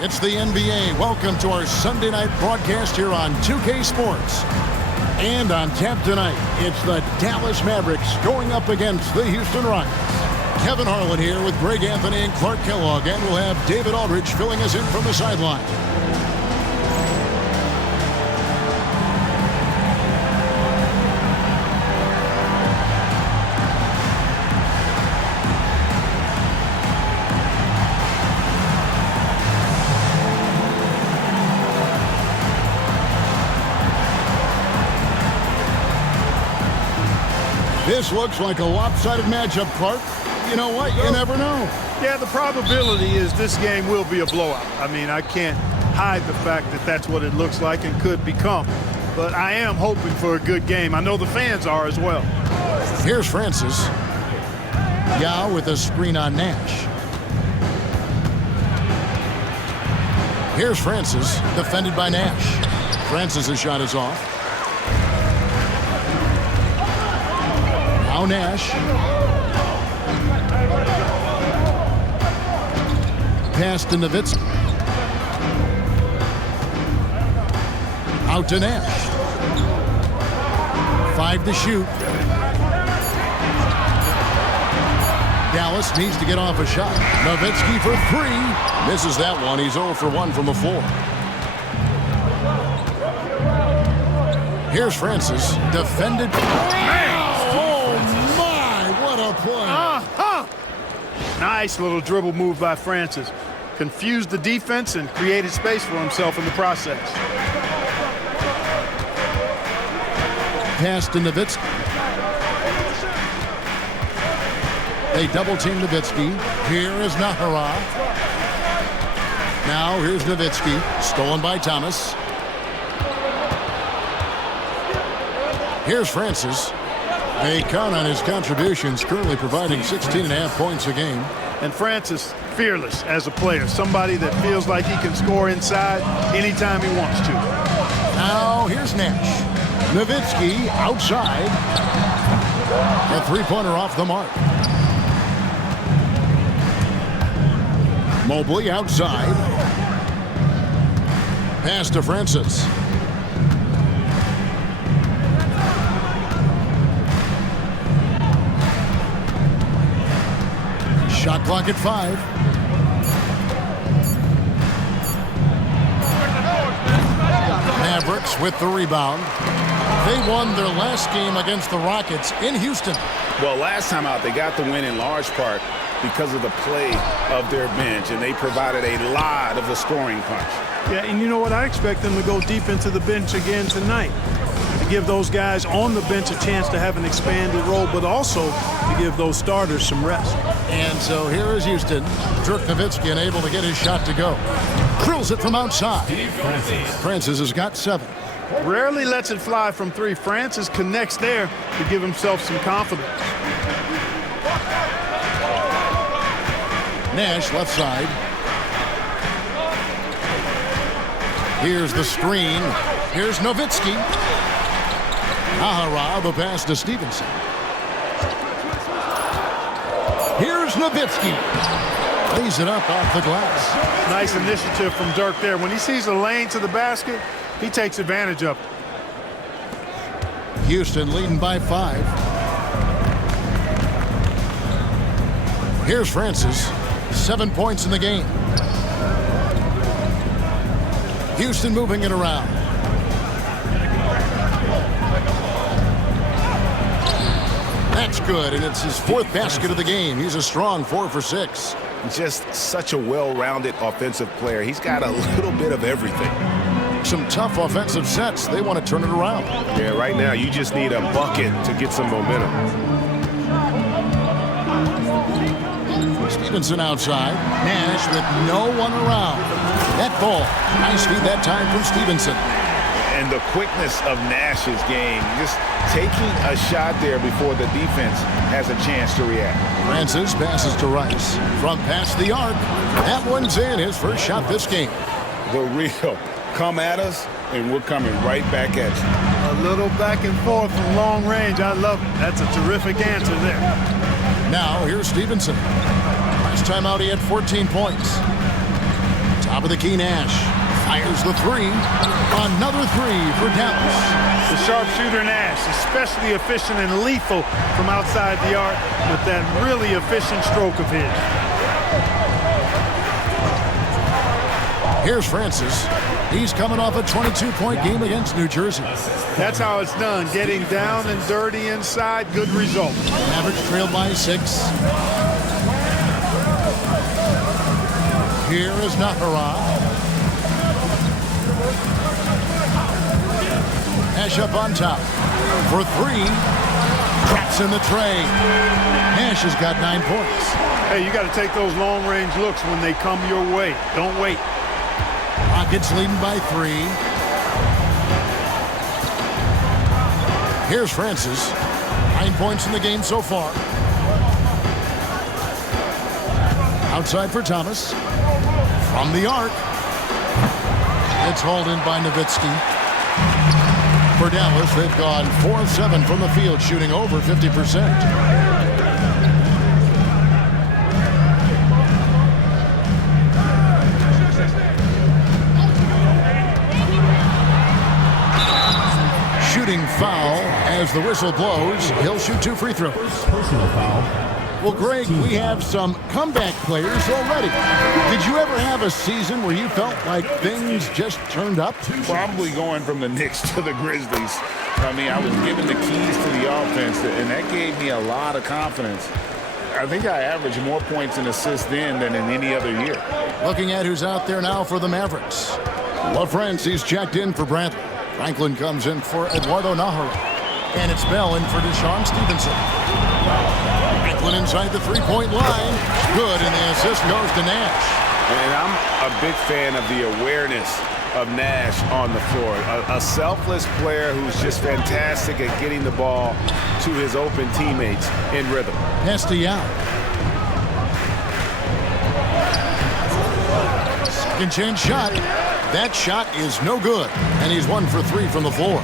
It's the NBA. Welcome to our Sunday night broadcast here on 2K Sports. And on tap tonight, it's the Dallas Mavericks going up against the Houston Rockets. Kevin Harlan here with Greg Anthony and Clark Kellogg, and we'll have David Aldridge filling us in from the sideline. This looks like a lopsided matchup, Clark. You know what? You never know. Yeah, the probability is this game will be a blowout. I mean, I can't hide the fact that that's what it looks like and could become. But I am hoping for a good game. I know the fans are as well. Here's Francis. Yao with a screen on Nash. Here's Francis, defended by Nash. Francis' shot is off. Now Nash. Pass to Nowitzki. Out to Nash. 5 to shoot. Dallas needs to get off a shot. Nowitzki for 3. Misses that one. He's 0 for 1 from the floor. Here's Francis. Defended. Play. Nice little dribble move by Francis. Confused the defense and created space for himself in the process. Pass to Nowitzki. They double team Nowitzki. Here is Nahara. Now here's Nowitzki. Stolen by Thomas. Here's Francis. They count on his contributions, currently providing 16.5 points a game. And Francis, fearless as a player. Somebody that feels like he can score inside anytime he wants to. Now, here's Nash. Nowitzki outside. A three-pointer off the mark. Mobley outside. Pass to Francis. Shot clock at 5. Mavericks with the rebound. They won their last game against the Rockets in Houston. Well, last time out, they got the win in large part because of the play of their bench, and they provided a lot of the scoring punch. Yeah, and you know what? I expect them to go deep into the bench again tonight. To give those guys on the bench a chance to have an expanded role, but also to give those starters some rest. And so here is Houston. Dirk Nowitzki unable to get his shot to go. Drills it from outside. Francis has got 7. Rarely lets it fly from 3. Francis connects there to give himself some confidence. Nash left side. Here's the screen. Here's Nowitzki. Nahara, the pass to Stevenson. Here's Nowitzki. Lays it up off the glass. Nice initiative from Dirk there. When he sees a lane to the basket, he takes advantage of it. Houston leading by 5. Here's Francis. 7 points in the game. Houston moving it around. That's good, and it's his 4th basket of the game. He's a strong 4 for 6. Just such a well-rounded offensive player. He's got a little bit of everything. Some tough offensive sets. They want to turn it around. Yeah, right now you just need a bucket to get some momentum. Stevenson outside. Nash with no one around. That ball. Nice feed that time from Stevenson. And the quickness of Nash's game, just taking a shot there before the defense has a chance to react. Francis passes to Rice. From past the arc. That one's in. His first shot this game. The real. Come at us, and we're coming right back at you. A little back and forth from long range. I love it. That's a terrific answer there. Now, here's Stevenson. Last time out, he had 14 points. Top of the key, Nash fires the three. Another three for Dallas. The sharpshooter Nash, especially efficient and lethal from outside the arc with that really efficient stroke of his. Here's Francis. He's coming off a 22-point game against New Jersey. That's how it's done. Getting down and dirty inside. Good result. Mavericks trailed by 6. Here is Nahara. Nash up on top for 3. Traps in the tray. Nash has got 9 points. Hey, you got to take those long-range looks when they come your way. Don't wait. Rockets leading by 3. Here's Francis. 9 points in the game so far. Outside for Thomas. From the arc. It's hauled in by Nowitzki. For Dallas, they've gone 4 of 7 from the field, shooting over 50%. Foul as the whistle blows. He'll shoot 2 free throws. Personal foul. Well, Greg, we have some comeback players already. Did you ever have a season where you felt like things just turned up? Probably going from the Knicks to the Grizzlies. I mean, I was given the keys to the offense, and that gave me a lot of confidence. I think I averaged more points and assists then than in any other year. Looking at who's out there now for the Mavericks. LaFrancis checked in for Bradley. Franklin comes in for Eduardo Nahara. And it's Bell in for Deshaun Stevenson. Franklin inside the three-point line. Good, and the assist goes to Nash. And I'm a big fan of the awareness of Nash on the floor. A selfless player who's just fantastic at getting the ball to his open teammates in rhythm. Pass to Yao. Second chance shot. That shot is no good, and he's 1 for 3 from the floor.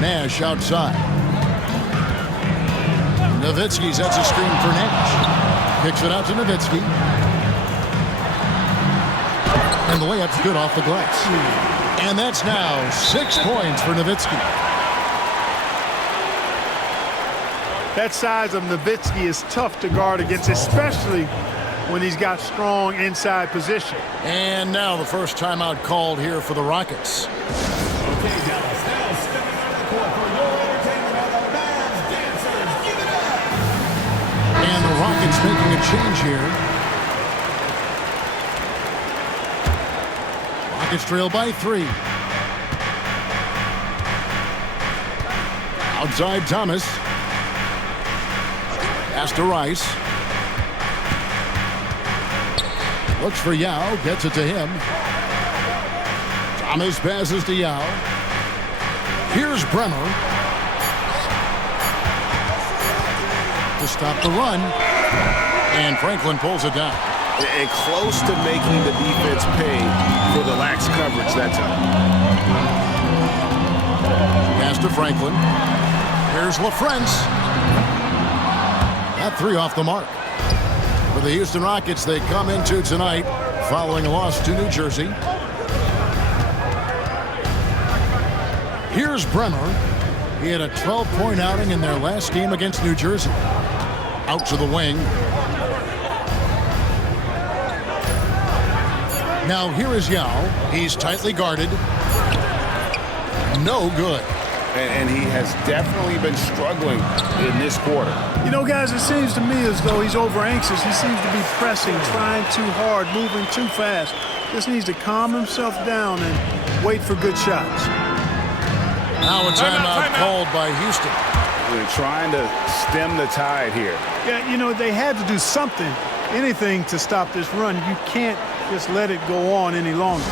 Nash outside. Nowitzki sets a screen for Nash. Kicks it out to Nowitzki. And the layup's good off the glass. And that's now 6 points for Nowitzki. That size of Nowitzki is tough to guard against, especially when he's got strong inside position. And now the first timeout called here for the Rockets. Okay, Dallas, now stepping on the court for your entertainment are the Mavs dancers. Give it up! And the Rockets making a change here. Rockets trail by 3. Outside Thomas. Pass to Rice. Looks for Yao, gets it to him. Thomas passes to Yao. Here's Bremer. To stop the run. And Franklin pulls it down. And close to making the defense pay for the lax coverage that time. Pass to Franklin. Here's LaFrance. That 3 off the mark. For the Houston Rockets, they come into tonight following a loss to New Jersey. Here's Bremer. He had a 12-point outing in their last game against New Jersey. Out to the wing. Now here is Yao. He's tightly guarded. No good. And he has definitely been struggling in this quarter. You know, guys, it seems to me as though he's over-anxious. He seems to be pressing, trying too hard, moving too fast. Just needs to calm himself down and wait for good shots. Now a timeout called by Houston. They're trying to stem the tide here. Yeah, you know, they had to do something, anything to stop this run. You can't just let it go on any longer.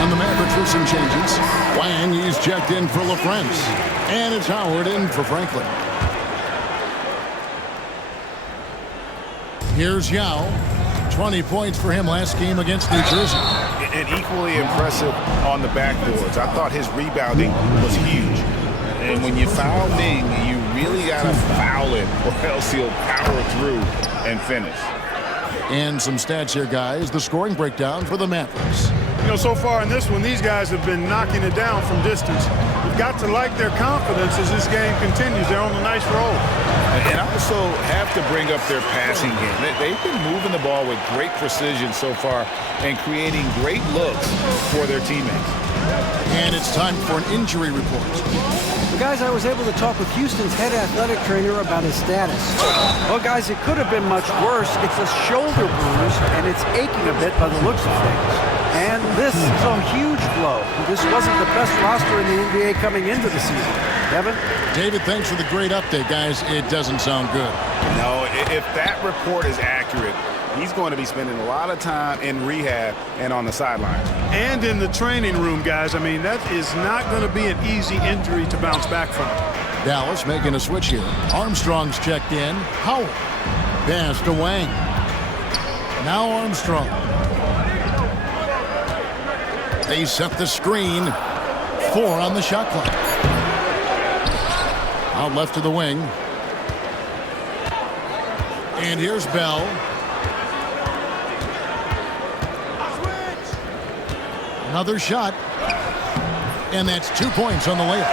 And the Mavericks with some changes. Wang, he's checked in for LaFrance. And it's Howard in for Franklin. Here's Yao. 20 points for him last game against New Jersey. And equally impressive on the backboards. I thought his rebounding was huge. And when you foul Ming, you really got to foul it, or else he'll power through and finish. And some stats here, guys. The scoring breakdown for the Mavericks. You know, so far in this one, these guys have been knocking it down from distance. You've got to like their confidence as this game continues. They're on a nice roll. And also have to bring up their passing game. They've been moving the ball with great precision so far and creating great looks for their teammates. And it's time for an injury report. Well, guys, I was able to talk with Houston's head athletic trainer about his status. Well, guys, it could have been much worse. It's a shoulder bruise, and it's aching a bit by the looks of things. And this is a huge blow. This wasn't the best roster in the NBA coming into the season. Kevin? David, thanks for the great update, guys. It doesn't sound good. No, if that report is accurate, he's going to be spending a lot of time in rehab and on the sideline. And in the training room, guys. I mean, that is not going to be an easy injury to bounce back from. Dallas making a switch here. Armstrong's checked in. Howard. Pass to Wang. Now Armstrong. They set the screen. 4 on the shot clock. Out left to the wing. And here's Bell. Another shot. And that's 2 points on the layup.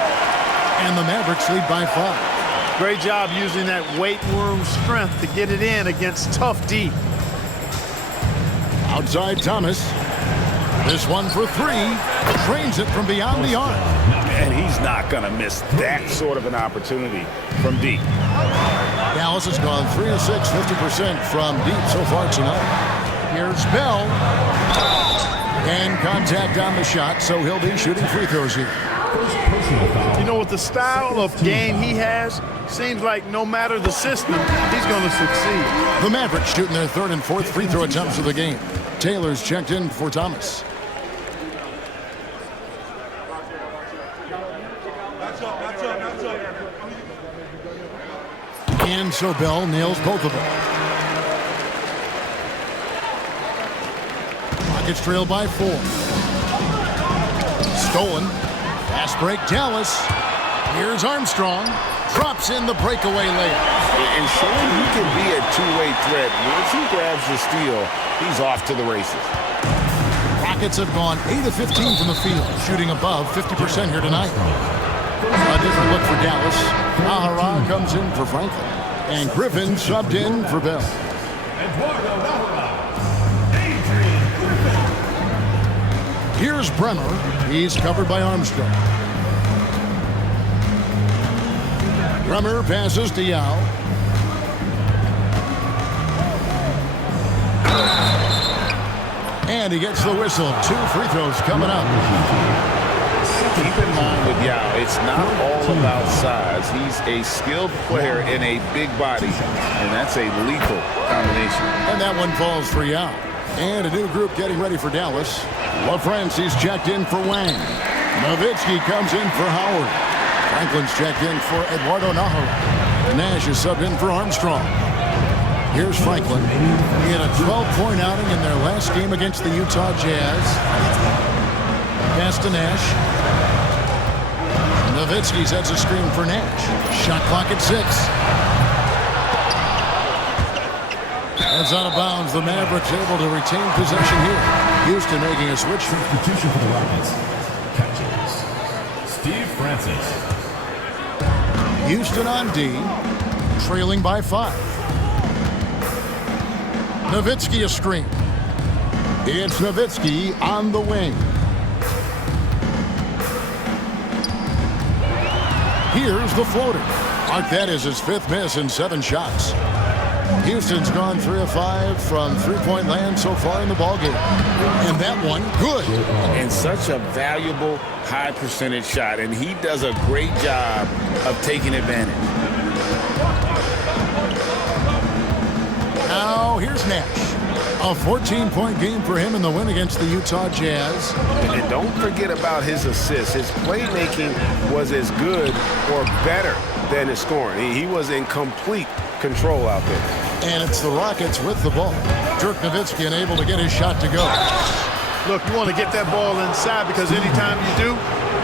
And the Mavericks lead by 5. Great job using that weight room strength to get it in against tough D. Outside Thomas. This one for 3. Drains it from beyond the arc. And he's not going to miss that sort of an opportunity from deep. Dallas has gone 3 of 6, 50% from deep so far tonight. Here's Bell. And contact on the shot, so he'll be shooting free throws here. You know, with the style of game he has, seems like no matter the system, he's going to succeed. The Mavericks shooting their 3rd and 4th free throw attempts of the game. Taylor's checked in for Thomas. And so Bell nails both of them. Rockets trail by 4. Stolen. Fast break, Dallas. Here's Armstrong. Drops in the breakaway layup. And showing he can be a two-way threat. Once he grabs the steal, he's off to the races. Rockets have gone 8 of 15 from the field, shooting above 50% here tonight. A different look for Dallas. Nahara comes in for Franklin. And Griffin subbed in for Bell. Here's Bremer. He's covered by Armstrong. Bremer passes to Yao. And he gets the whistle. 2 free throws coming up. Keep in mind with Yao, it's not all about size. He's a skilled player in a big body, and that's a lethal combination. And that one falls for Yao. And a new group getting ready for Dallas. LaFrance, he's checked in for Wang. Nowitzki comes in for Howard. Franklin's checked in for Eduardo Nahara. Nash is subbed in for Armstrong. Here's Franklin. He had a 12-point outing in their last game against the Utah Jazz. Pass to Nash. Nowitzki sets a screen for Nash. Shot clock at 6. That's out of bounds. The Mavericks able to retain possession here. Houston making a switch. Substitution for the Rockets. Catches Steve Francis. Houston on D, trailing by 5. Nowitzki a screen. It's Nowitzki on the wing. Here's the floater. Mark that as his 5th miss in 7 shots. Houston's gone 3 of 5 from three-point land so far in the ballgame. And that one, good. And such a valuable high percentage shot, and he does a great job of taking advantage. Now here's Nash. A 14-point game for him in the win against the Utah Jazz. And don't forget about his assists. His playmaking was as good or better than his scoring. He was in complete control out there. And it's the Rockets with the ball. Dirk Nowitzki unable to get his shot to go. Look, you want to get that ball inside because anytime you do,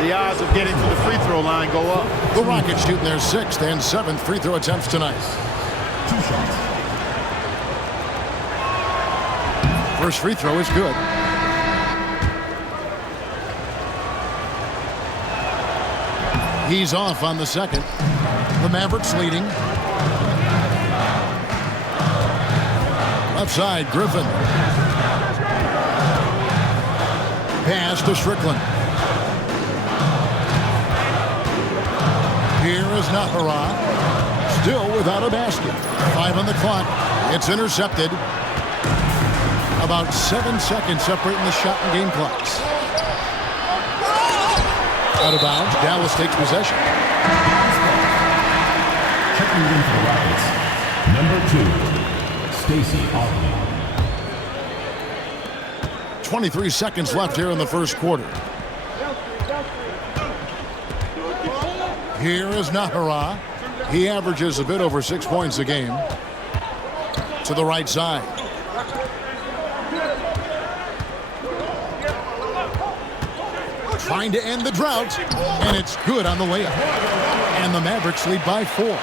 the odds of getting to the free throw line go up. The Rockets shooting their 6th and 7th free throw attempts tonight. 2 shots. First free throw is good. He's off on the second. The Mavericks leading. Left side, Griffin. Pass to Strickland. Here is Nahara. Still without a basket. 5 on the clock. It's intercepted. About 7 seconds separating the shot and game clocks. Out of bounds. Dallas takes possession. Checking in for the Rockets, number 2, Stacey Aughney. 23 seconds left here in the first quarter. Here is Nahara. He averages a bit over 6 points a game. To the right side. Trying to end the drought, and it's good on the layup. And the Mavericks lead by 4. Oh,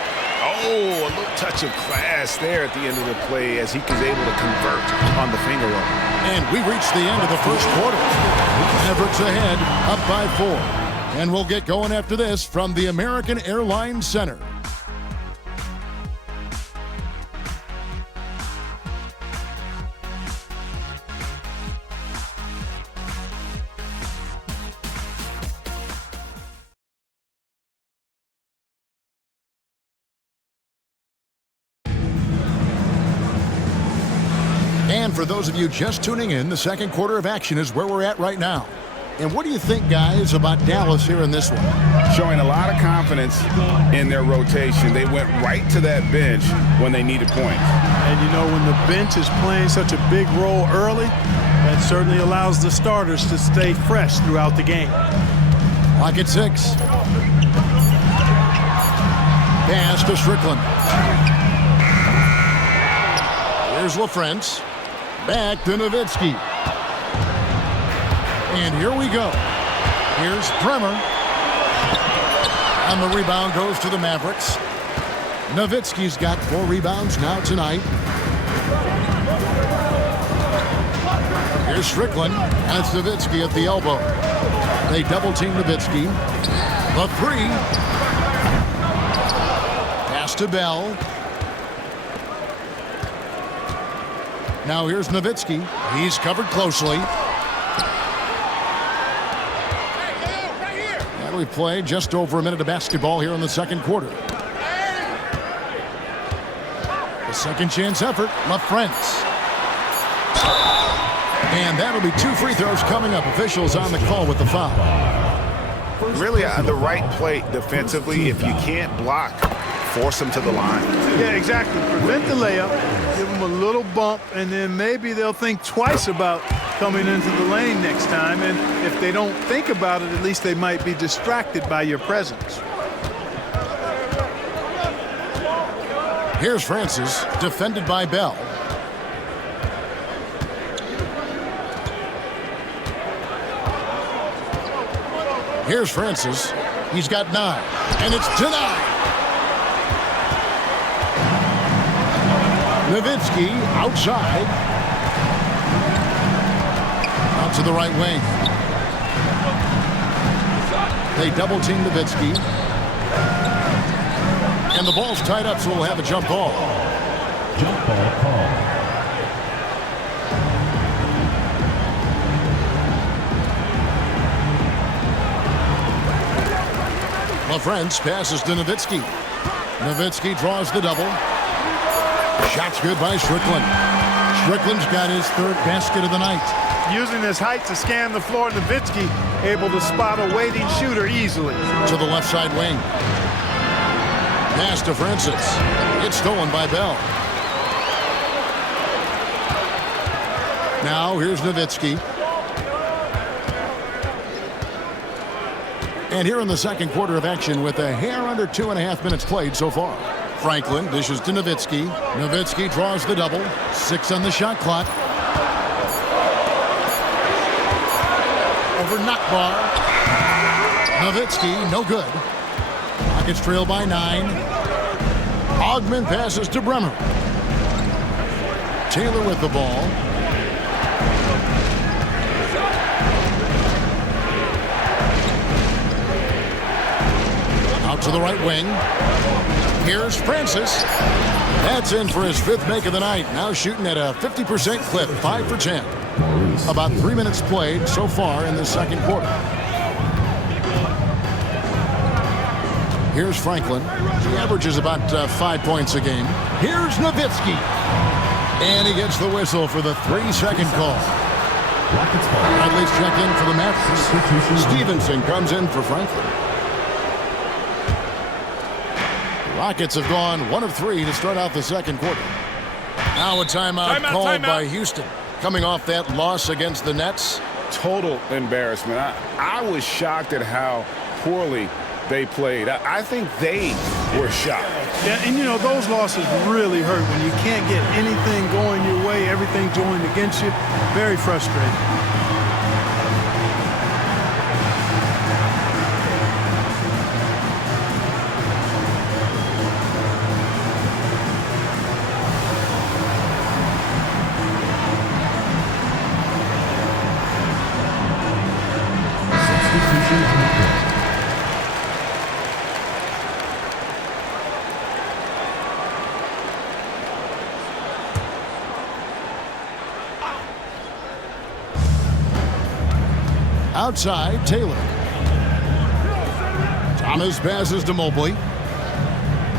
a little touch of class there at the end of the play as he was able to convert on the finger roll. And we reached the end of the first quarter. Mavericks ahead, up by 4. And we'll get going after this from the American Airlines Center. And for those of you just tuning in, the second quarter of action is where we're at right now. And what do you think, guys, about Dallas here in this one? Showing a lot of confidence in their rotation. They went right to that bench when they needed points. And you know, when the bench is playing such a big role early, that certainly allows the starters to stay fresh throughout the game. Clock at 6. Pass to Strickland. Here's LaFrance. Back to Nowitzki. And here we go. Here's Bremer. And the rebound goes to the Mavericks. Nowitzki's got 4 rebounds now tonight. Here's Strickland. That's Nowitzki at the elbow. They double team Nowitzki. The 3. Pass to Bell. Now here's Nowitzki. He's covered closely. And we've played just over a minute of basketball here in the second quarter. The second chance effort, LaFrance. And that'll be 2 free throws coming up. Officials on the call with the foul. Really the right play defensively. If you can't block, force them to the line. Yeah, exactly. Prevent the layup, give them a little bump, and then maybe they'll think twice about coming into the lane next time. And if they don't think about it, at least they might be distracted by your presence. Here's Francis, defended by Bell. Here's Francis. He's got 9, and it's denied. Nowitzki outside. Out to the right wing. They double team Nowitzki. And the ball's tied up, so we'll have a jump ball. Jump ball call. LaFrance passes to Nowitzki. Nowitzki draws the double. Shot's good by Strickland. Strickland's got his 3rd basket of the night. Using his height to scan the floor, Nowitzki able to spot a waiting shooter easily. To the left side wing. Pass to Francis. It's stolen by Bell. Now here's Nowitzki. And here in the second quarter of action with a hair under 2.5 minutes played so far. Franklin dishes to Nowitzki. Nowitzki draws the double. 6 on the shot clock. Over Nakbar. Nowitzki, no good. Rockets trail by 9. Ogman passes to Bremer. Taylor with the ball. Out to the right wing. Here's Francis. That's in for his 5th make of the night. Now shooting at a 50% clip, 5 for 10. About 3 minutes played so far in the second quarter. Here's Franklin. He averages about 5 points a game. Here's Nowitzki. And he gets the whistle for the 3-second call. Bradley's check in for the Mavericks. Stevenson comes in for Franklin. Rockets have gone 1 of 3 to start out the second quarter. Now a timeout called by Houston. Coming off that loss against the Nets. Total embarrassment. I was shocked at how poorly they played. I think they were shocked. Yeah, and you know, those losses really hurt when you can't get anything going your way, everything going against you. Very frustrating. Outside, Taylor. Thomas passes to Mobley.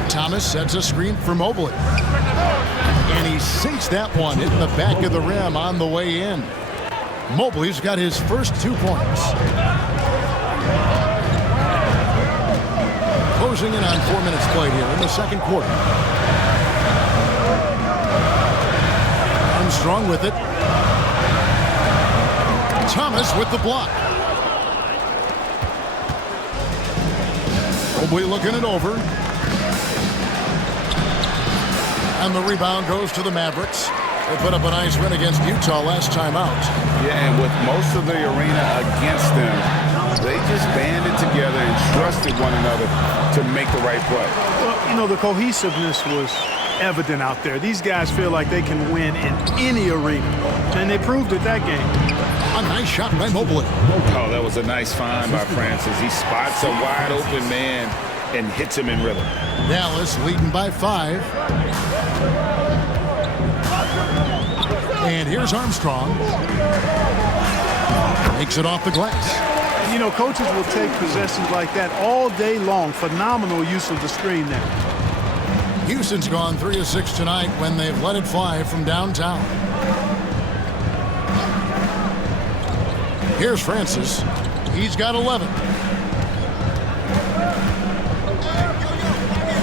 Thomas sets a screen for Mobley. And he sinks that one, hitting the back of the rim on the way in. Mobley's got his first 2 points. Closing in on 4 minutes played here in the second quarter. Armstrong with it. Thomas with the block. Mobley looking it over. And the rebound goes to the Mavericks. They put up a nice win against Utah last time out. Yeah, and with most of the arena against them, they just banded together and trusted one another to make the right play. Well, you know, the cohesiveness was evident out there. These guys feel like they can win in any arena, and they proved it that game. A nice shot by Mobley. Oh, that was a nice find by Francis. He spots a wide open man and hits him in rhythm. Dallas leading by 5. And here's Armstrong. Makes it off the glass. You know, coaches will take possessions like that all day long. Phenomenal use of the screen there. Houston's gone 3 of 6 tonight when they've let it fly from downtown. Here's Francis. He's got 11.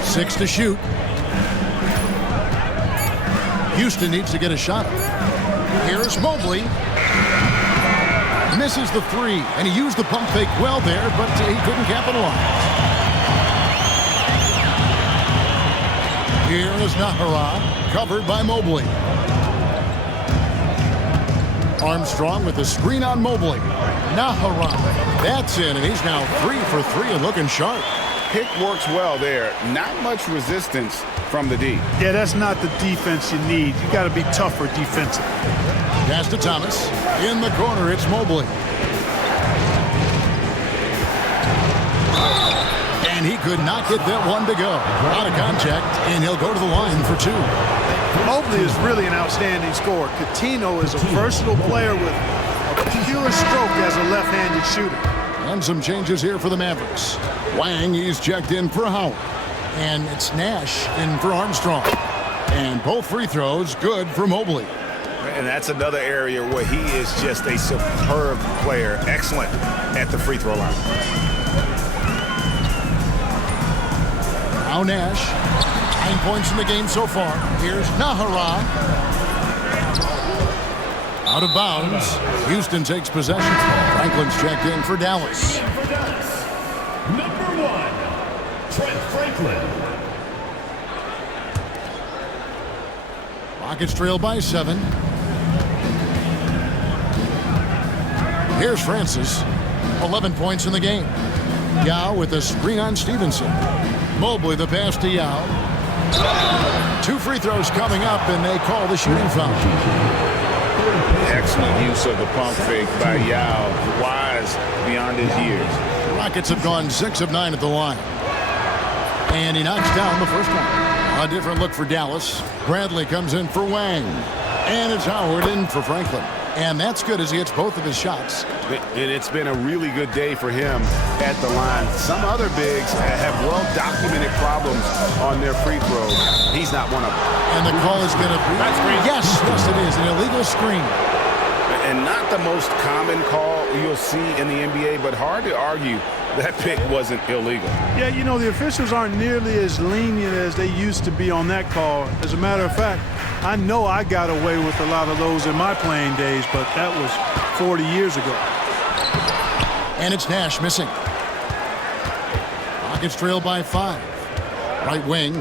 6 to shoot. Houston needs to get a shot. Here's Mobley. Misses the 3, and he used the pump fake well there, but he couldn't capitalize. Here is Nahara, covered by Mobley. Armstrong with the screen on Mobley. Nahara, that's in, and he's now 3 for 3 and looking sharp. Pick works well there. Not much resistance from the D. Yeah, that's not the defense you need. You got to be tougher defensively. Pass to Thomas. In the corner, it's Mobley. And he could not get that one to go. Out of contact, and he'll go to the line for 2. Mobley is really an outstanding scorer. Coutinho is a versatile player with a pure stroke as a left-handed shooter. And some changes here for the Mavericks. Wang, he's checked in for Howard. And it's Nash in for Armstrong. And both free throws good for Mobley. And that's another area where he is just a superb player. Excellent at the free throw line. Now Nash. 9 points in the game so far. Here's Nahara. Out of bounds. Houston takes possession. Franklin's checked in for Dallas. For Dallas, number 1, Trent Franklin. Rockets trail by 7. Here's Francis. 11 points in the game. Yao with a screen on Stevenson. Mobley the pass to Yao. 2 free throws coming up, and they call the shooting foul. Excellent use of the pump fake by Yao. Wise beyond his years. Rockets have gone 6 of 9 at the line. And he knocks down the first one. A different look for Dallas. Bradley comes in for Wang. And it's Howard in for Franklin. And that's good as he hits both of his shots. And it's been a really good day for him at the line. Some other bigs have well-documented problems on their free throws. He's not one of them. And the call is going to be... Yes, it is. An illegal screen. And not the most common call you'll see in the NBA, but hard to argue that pick wasn't illegal. Yeah, you know, the officials aren't nearly as lenient as they used to be on that call. As a matter of fact, I know I got away with a lot of those in my playing days, but that was 40 years ago. And it's Nash missing. Rockets trail by 5. Right wing.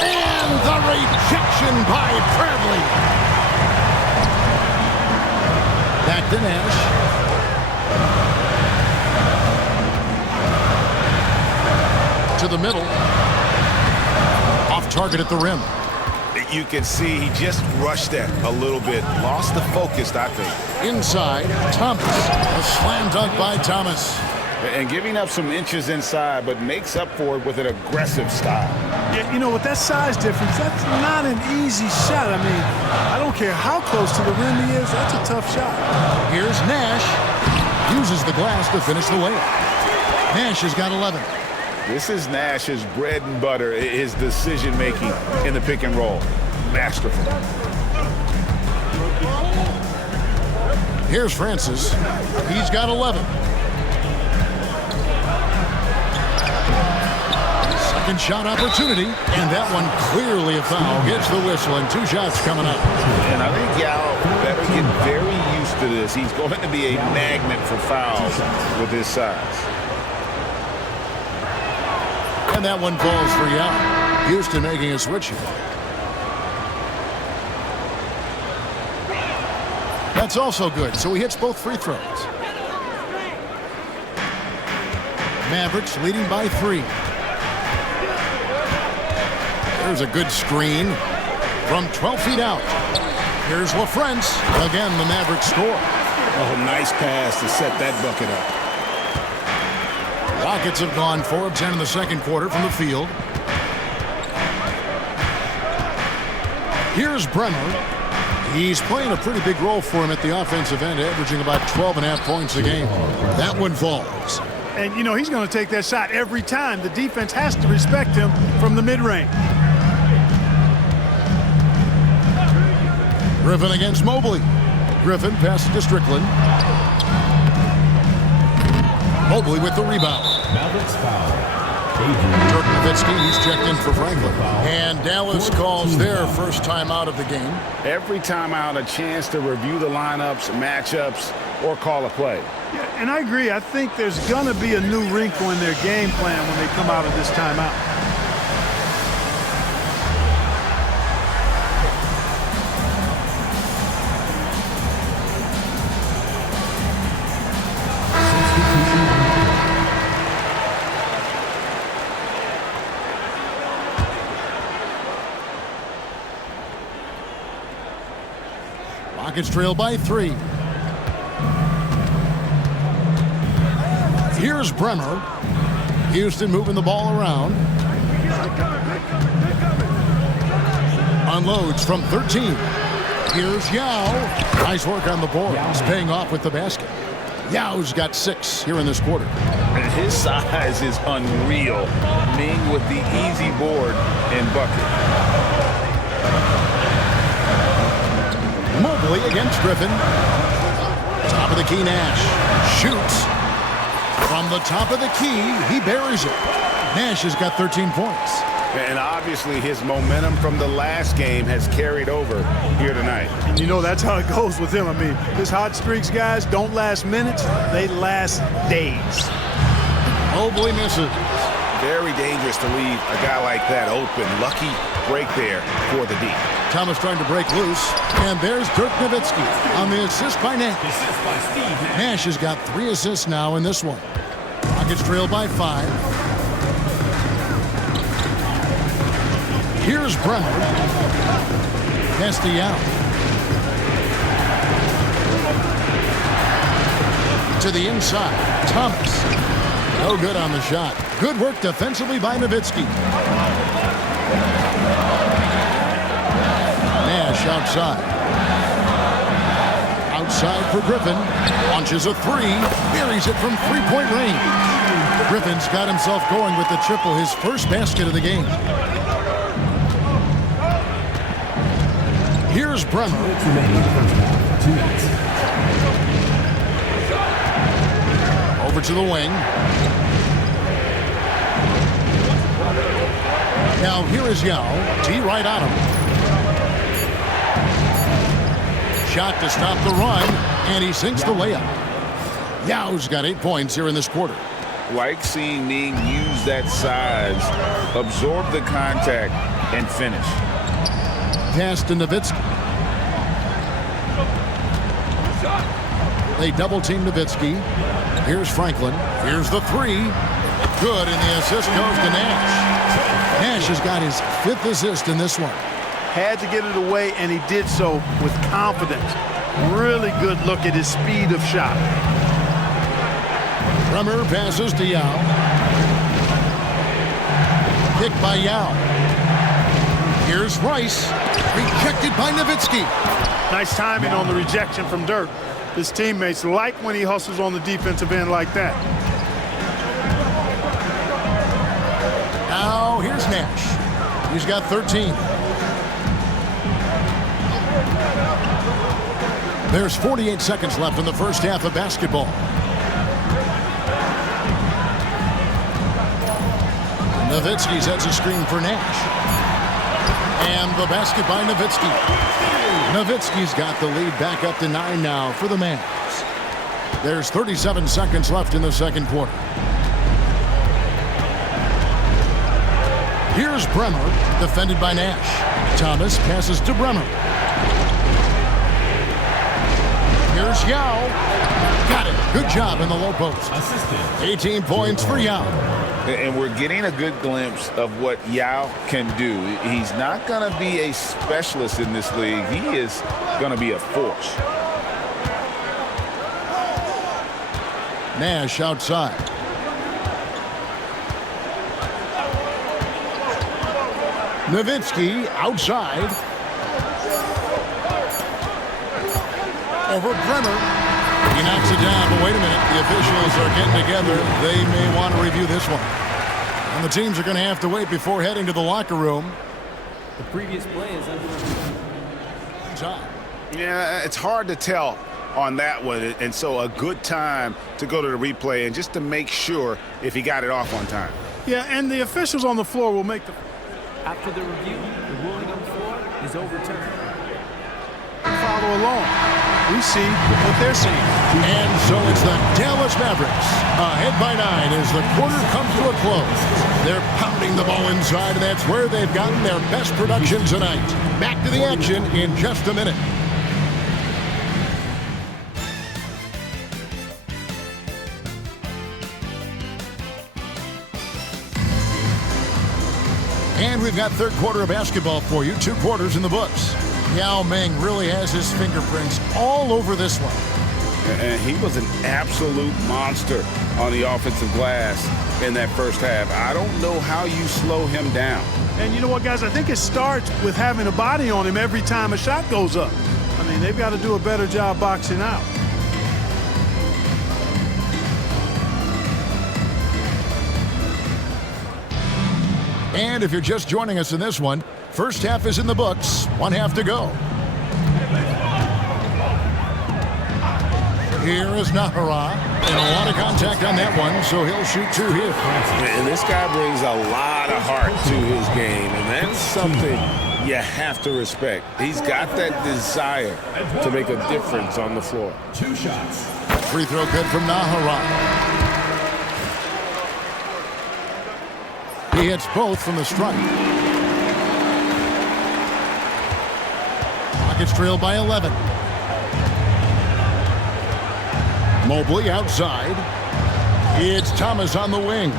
And the rejection by Bradley. Back to Nash. To the middle. Off target at the rim. You can see he just rushed that a little bit. Lost the focus, I think. Inside, Thomas. A slam dunk by Thomas. And giving up some inches inside, but makes up for it with an aggressive style. Yeah, you know, with that size difference, that's not an easy shot. I mean, I don't care how close to the rim he is. That's a tough shot. Here's Nash. Uses the glass to finish the layup. Nash has got 11. This is Nash's bread and butter, his decision-making in the pick and roll. Masterful. Here's Francis. He's got 11. Second shot opportunity, and that one clearly a foul. Gets the whistle, and 2 shots coming up. And I think Yao better get very used to this. He's going to be a magnet for fouls with his size. And that one falls for Yao. Houston making a switch here. That's also good, so he hits both free throws. Mavericks leading by 3. There's a good screen from 12 feet out. Here's LaFrance. Again, the Mavericks score. Oh, nice pass to set that bucket up. Rockets have gone 4 of 10 in the second quarter from the field. Here's Bremer. He's playing a pretty big role for him at the offensive end, averaging about 12.5 points a game. That one falls. And, you know, he's going to take that shot every time. The defense has to respect him from the mid-range. Griffin against Mobley. Griffin passes to Strickland. Mobley with the rebound. Mavericks foul. Dirk Nowitzki, he's checked in for Franklin. And Dallas calls their first time out of the game. Every time out, a chance to review the lineups, matchups, or call a play. Yeah, and I agree. I think there's going to be a new wrinkle in their game plan when they come out of this timeout. Rockets trail by 3. Here's Bremer. Houston moving the ball around. Unloads from 13. Here's Yao. Nice work on the boards, paying off with the basket. Yao's got 6 here in this quarter. And his size is unreal, Ming with the easy board and bucket. Mobley against Griffin. Top of the key, Nash. Shoots. From the top of the key, he buries it. Nash has got 13 points. And obviously his momentum from the last game has carried over here tonight. And you know, that's how it goes with him. I mean, his hot streaks, guys, don't last minutes. They last days. Mobley misses. Very dangerous to leave a guy like that open. Lucky break there for the D. Thomas trying to break loose. And there's Dirk Nowitzki on the assist by Nash. Assist by Steve Nash. Nash has got 3 assists now in this one. Rockets trail by 5. Here's Bremer. Castellano. To the inside. Thomas. No good on the shot. Good work defensively by Nowitzki. Nash outside. Outside for Griffin. Launches a 3. Buries it from three-point range. Griffin's got himself going with the triple, his first basket of the game. Here's Bremer. 2 minutes in the first half. 2 minutes. Over to the wing. Now here is Yao. T right on him. Shot to stop the run, and he sinks the layup. Yao's got 8 points here in this quarter. Like seeing Ning use that size, absorb the contact, and finish. Pass to Nowitzki. They double-team Nowitzki. Here's Franklin. Here's the 3. Good, and the assist goes to Nash. Nash has got his 5th assist in this one. Had to get it away, and he did so with confidence. Really good look at his speed of shot. Bremer passes to Yao. Kick by Yao. Here's Rice. Rejected by Nowitzki. Nice timing on the rejection from Dirk. His teammates like when he hustles on the defensive end like that. Now here's Nash. He's got 13. There's 48 seconds left in the first half of basketball. Nowitzki sets a screen for Nash. And the basket by Nowitzki. Nowitzki's got the lead back up to 9 now for the Mavs. There's 37 seconds left in the second quarter. Here's Bremer, defended by Nash. Thomas passes to Bremer. Here's Yao. Got it. Good job in the low post. 18 points for Yao. And we're getting a good glimpse of what Yao can do. He's not going to be a specialist in this league. He is going to be a force. Nash outside. Nowitzki outside. Over Bremer. He knocks it down, but wait a minute. The officials are getting together. They may want to review this one. And the teams are going to have to wait before heading to the locker room. The previous play is under. Yeah, it's hard to tell on that one, and so a good time to go to the replay and just to make sure if he got it off on time. Yeah, and the officials on the floor will make the... After the review, the ruling on the floor is overturned. Follow along. We see what they're seeing. And so it's the Dallas Mavericks ahead by 9 as the quarter comes to a close. They're pounding the ball inside, and that's where they've gotten their best production tonight. Back to the action in just a minute. And we've got third quarter of basketball for you. 2 quarters in the books. Yao Ming really has his fingerprints all over this one. And he was an absolute monster on the offensive glass in that first half. I don't know how you slow him down. And you know what, guys? I think it starts with having a body on him every time a shot goes up. I mean, they've got to do a better job boxing out. And if you're just joining us in this one, first half is in the books. 1 half to go. Here is Nahara. And a lot of contact on that one, so he'll shoot 2 here. And this guy brings a lot of heart to his game, and that's something you have to respect. He's got that desire to make a difference on the floor. 2 shots. Free throw good from Nahara. He hits both from the stripe. Rockets trail by 11. Mobley outside. It's Thomas on the wing.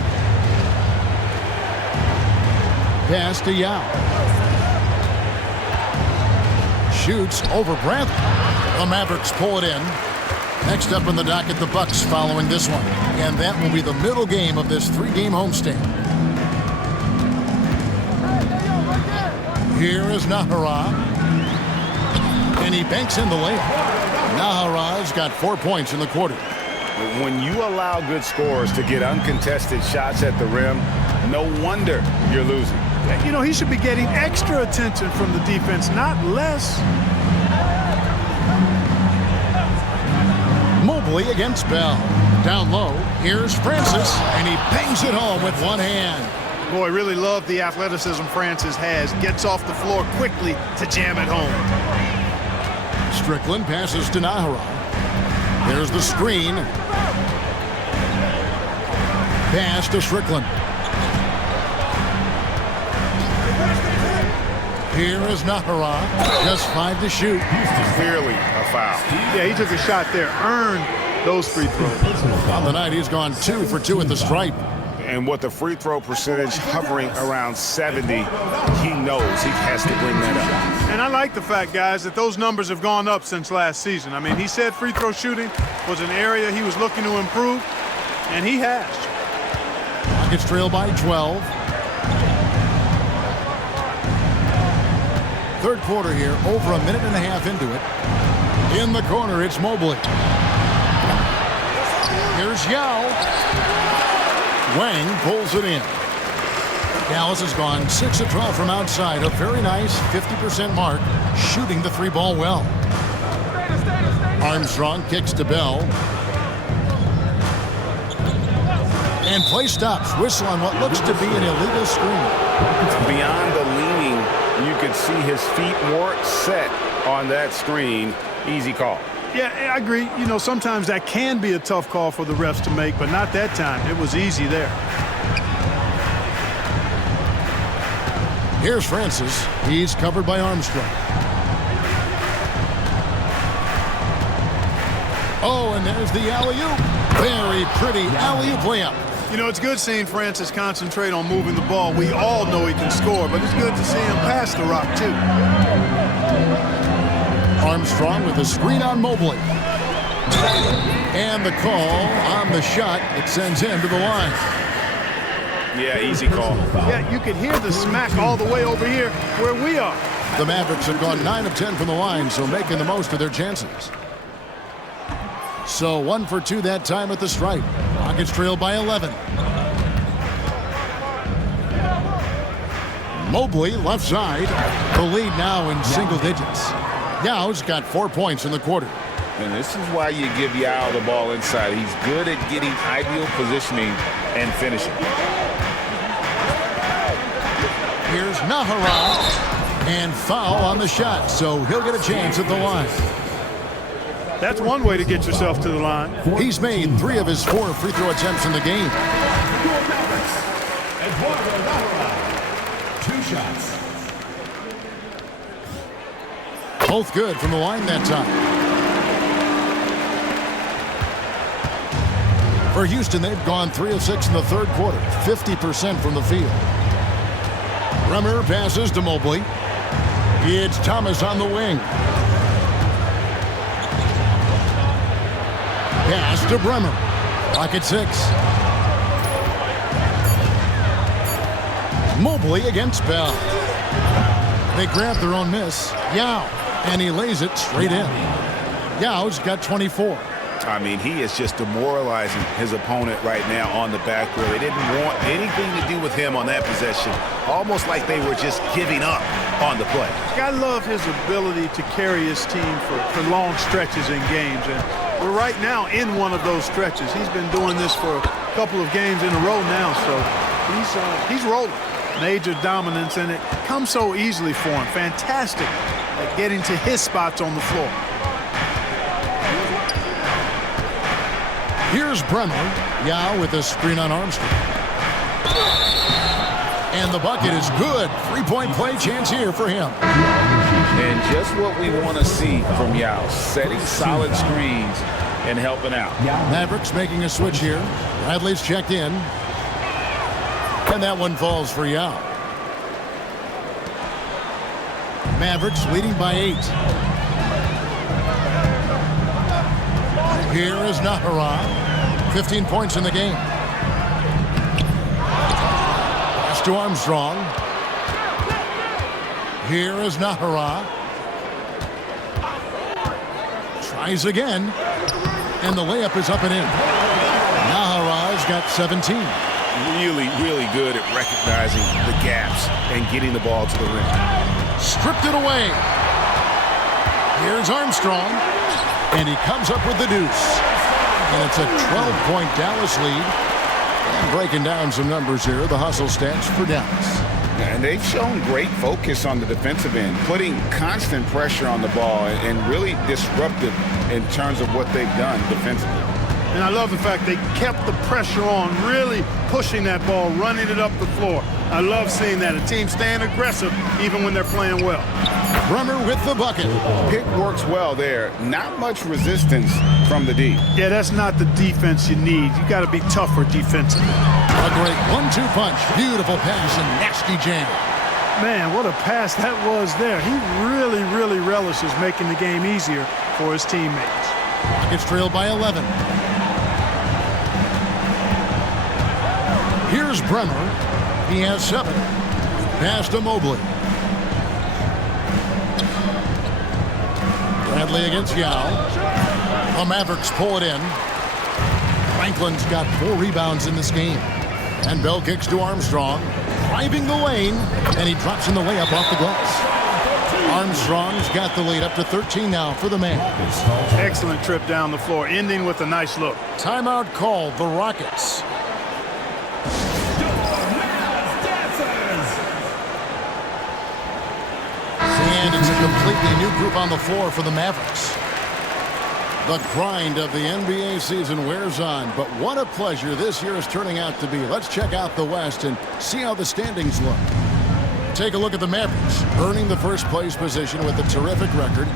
Pass to Yao. Shoots over Brandt. The Mavericks pull it in. Next up on the docket, the Bucks following this one. And that will be the middle game of this 3-game homestand. Here is Nahara. And he banks in the layup. Nahara's got 4 points in the quarter. When you allow good scorers to get uncontested shots at the rim, no wonder you're losing. You know, he should be getting extra attention from the defense, not less. Mobley against Bell. Down low, here's Francis, and he bangs it home with one hand. Boy, really love the athleticism Francis has. Gets off the floor quickly to jam it home. Strickland passes to Nahara. There's the screen. Pass to Strickland. Here is Nahara. Just 5 to shoot. Clearly a foul. Yeah, he took a shot there. Earned those free throws. On the night, he's gone 2 for 2 at the stripe. And with the free throw percentage hovering around 70, he knows he has to bring that up. And I like the fact, guys, that those numbers have gone up since last season. I mean, he said free throw shooting was an area he was looking to improve, and he has. Rockets trail by 12. Third quarter here, over a minute and a half into it. In the corner, it's Mobley. Here's Yao. Wang pulls it in. Dallas has gone 6 of 12 from outside. A very nice 50% mark, shooting the 3-ball well. Armstrong kicks to Bell. And play stops. Whistle on what looks to be an illegal screen. Beyond the leaning, you could see his feet weren't set on that screen. Easy call. Yeah, I agree. You know, sometimes that can be a tough call for the refs to make, but not that time. It was easy there. Here's Francis. He's covered by Armstrong. Oh, and there's the alley-oop. Very pretty alley-oop layup. You know, it's good seeing Francis concentrate on moving the ball. We all know he can score, but it's good to see him pass the rock, too. Armstrong with a screen on Mobley. And the call on the shot. It sends him to the line. Yeah, easy call. Yeah, you can hear the smack all the way over here where we are. The Mavericks have gone 9 of 10 from the line, so making the most of their chances. So 1 for 2 that time at the stripe. Rockets trail by 11. Mobley left side. The lead now in single digits. Yao's got 4 points in the quarter. And this is why you give Yao the ball inside. He's good at getting ideal positioning and finishing. Here's Nahara. And foul on the shot, so he'll get a chance at the line. That's one way to get yourself to the line. He's made 3 of his 4 free throw attempts in the game. Your Mavericks. Eduardo Nahara. 2 shots. Both good from the line that time. For Houston, they've gone 3 of 6 in the third quarter, 50% from the field. Bremer passes to Mobley. It's Thomas on the wing. Pass to Bremer. Pocket 6. Mobley against Bell. They grab their own miss. Yao. And he lays it straight in. Yao's got 24. I mean, he is just demoralizing his opponent right now on the backboard. They didn't want anything to do with him on that possession. Almost like they were just giving up on the play. I love his ability to carry his team for long stretches in games. And we're right now in one of those stretches. He's been doing this for a couple of games in a row now, so he's rolling. Major dominance, and it comes so easily for him. Fantastic at getting to his spots on the floor. Here's Bremer. Yao with a screen on Armstrong. And the bucket is good. Three-point play chance here for him. And just what we want to see from Yao, setting solid screens and helping out. Mavericks making a switch here. Bradley's checked in. And that one falls for Yao. Mavericks leading by 8. Here is Nahara. 15 points in the game. Pass to Armstrong. Here is Nahara. Tries again. And the layup is up and in. Nahara's got 17. Really good at recognizing the gaps and getting the ball to the rim. Stripped it away. Here's Armstrong. And he comes up with the deuce. And it's a 12-point Dallas lead. And breaking down some numbers here, the hustle stats for Dallas. And they've shown great focus on the defensive end, putting constant pressure on the ball and really disruptive in terms of what they've done defensively. And I love the fact they kept the pressure on, really pushing that ball, running it up the floor. I love seeing that. A team staying aggressive even when they're playing well. Bremer with the bucket. Pick works well there. Not much resistance from the D. Yeah, that's not the defense you need. You got to be tougher defensively. A great 1-2 punch. Beautiful pass and nasty jam. Man, what a pass that was there. He really relishes making the game easier for his teammates. Rockets trailed by 11. Here's Bremer. He has 7. Pass to Mobley. Bradley against Yao. The Mavericks pull it in. Franklin's got 4 rebounds in this game. And Bell kicks to Armstrong. Driving the lane. And he drops in the layup off the glass. Armstrong's got the lead up to 13 now for the Mavs. Excellent trip down the floor, ending with a nice look. Timeout called the Rockets. And it's a completely new group on the floor for the Mavericks. The grind of the NBA season wears on, but what a pleasure this year is turning out to be. Let's check out the West and see how the standings look. Take a look at the Mavericks, earning the first place position with a terrific record,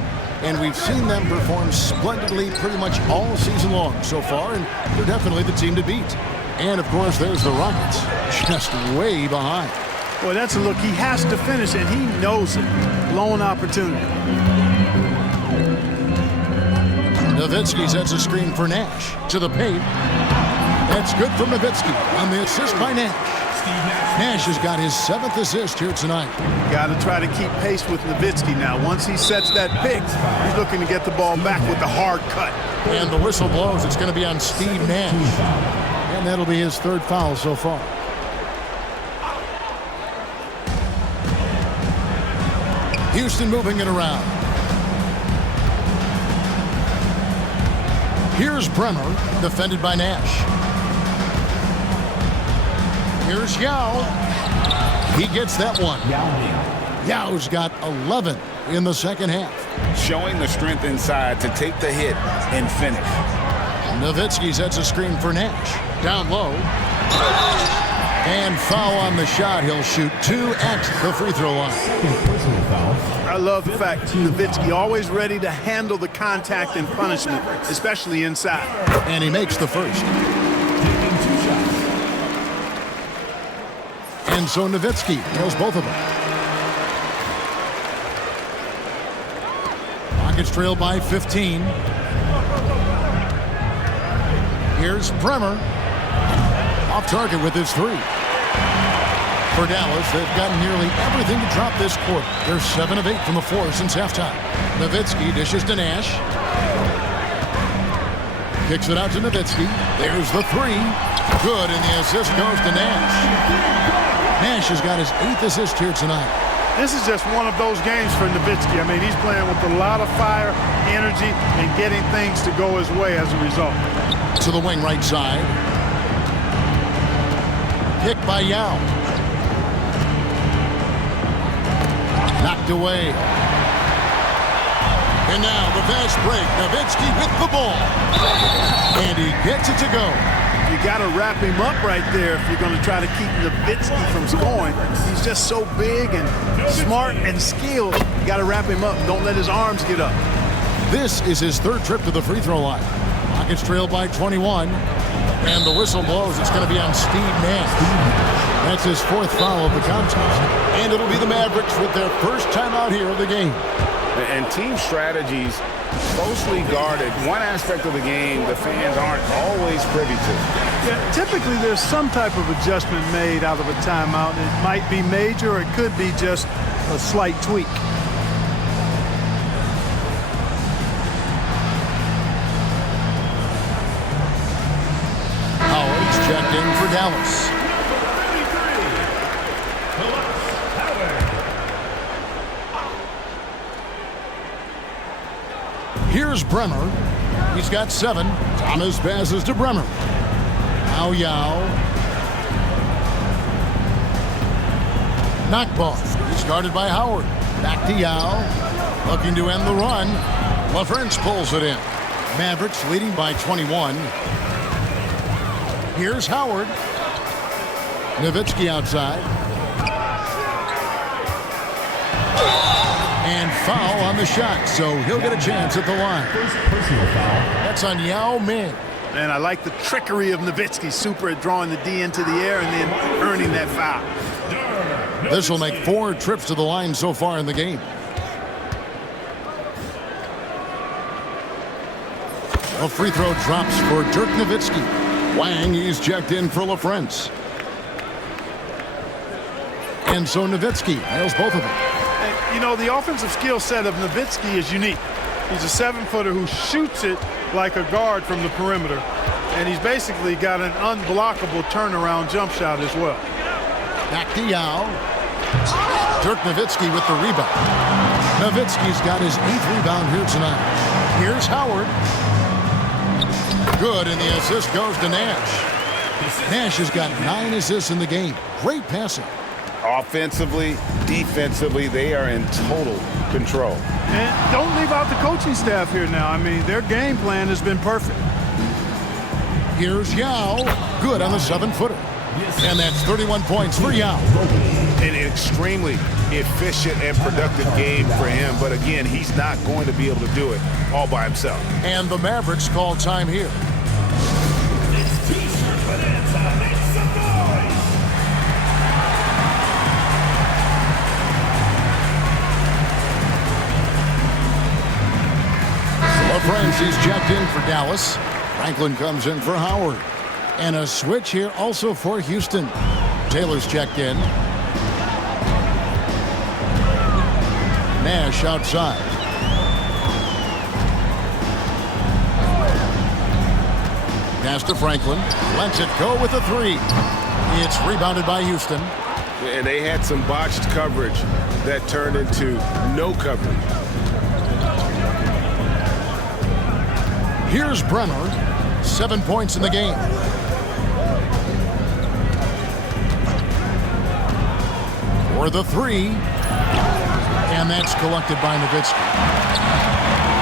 and we've seen them perform splendidly pretty much all season long so far, and they're definitely the team to beat. And, of course, there's the Rockets, just way behind. Boy, that's a look he has to finish, and he knows it. Lone opportunity. Nowitzki sets a screen for Nash to the paint. That's good from Nowitzki on the assist by Nash. Nash has got his 7th assist here tonight. Got to try to keep pace with Nowitzki now. Once he sets that pick, he's looking to get the ball back with the hard cut. And the whistle blows. It's going to be on Steve Nash. And that'll be his 3rd foul so far. Houston moving it around. Here's Bremer, defended by Nash. Here's Yao. He gets that one. Yao's got 11 in the second half. Showing the strength inside to take the hit and finish. Nowitzki sets a screen for Nash. Down low. And foul on the shot. He'll shoot 2 at the free throw line. I love the fact Nowitzki always ready to handle the contact and punishment, especially inside. And he makes the first. And so Nowitzki nails both of them. Rockets trail by 15. Here's Bremer. Off target with his 3. For Dallas, they've gotten nearly everything to drop this quarter. They're 7 of 8 from the floor since halftime. Nowitzki dishes to Nash. Kicks it out to Nowitzki. There's the 3. Good, and the assist goes to Nash. Nash has got his 8th assist here tonight. This is just one of those games for Nowitzki. I mean, he's playing with a lot of fire, energy, and getting things to go his way as a result. To the wing right side. Pick by Yao. Knocked away. And now the fast break. Nowitzki with the ball. And he gets it to go. You got to wrap him up right there if you're going to try to keep Nowitzki from scoring. He's just so big and smart and skilled. You got to wrap him up. Don't let his arms get up. This is his third trip to the free throw line. Rockets trailed by 21. And the whistle blows. It's going to be on Steve Nash. That's his fourth foul of the contest. And it'll be the Mavericks with their first time out here of the game. And team strategies closely guarded. One aspect of the game the fans aren't always privy to. Yeah, typically there's some type of adjustment made out of a timeout. It might be major or it could be just a slight tweak. Howard's checked in for Dallas. Here's Bremer. He's got 7. Thomas passes to Bremer. Now Yao. Knockball. He's guarded by Howard. Back to Yao. Looking to end the run. LaFrance pulls it in. Mavericks leading by 21. Here's Howard. Nowitzki outside. And foul on the shot, so he'll get a chance at the line. That's on Yao Ming. And I like the trickery of Nowitzki. Super at drawing the D into the air and then earning that foul. This will make 4 trips to the line so far in the game. A free throw drops for Dirk Nowitzki. Wang, he's checked in for LaFrance. And so Nowitzki nails both of them. You know, the offensive skill set of Nowitzki is unique. He's a 7-footer who shoots it like a guard from the perimeter. And he's basically got an unblockable turnaround jump shot as well. Back to Yao. Dirk Nowitzki with the rebound. Nowitzki's got his 8th rebound here tonight. Here's Howard. Good, and the assist goes to Nash. Nash has got 9 assists in the game. Great passing. Offensively, defensively, they are in total control. And don't leave out the coaching staff here now. I mean, their game plan has been perfect. Here's Yao. Good on the 7-footer. And that's 31 points for Yao. An extremely efficient and productive game for him. But again, he's not going to be able to do it all by himself. And the Mavericks call time here. It's T-shirt bonanza. Make some noise. LaFrance's checked in for Dallas. Franklin comes in for Howard. And a switch here also for Houston. Taylor's checked in. Nash outside. Pass to Franklin. Lets it go with a 3. It's rebounded by Houston. And they had some botched coverage that turned into no coverage. Here's Bremer. 7 points in the game. For the 3. And that's collected by Nowitzki.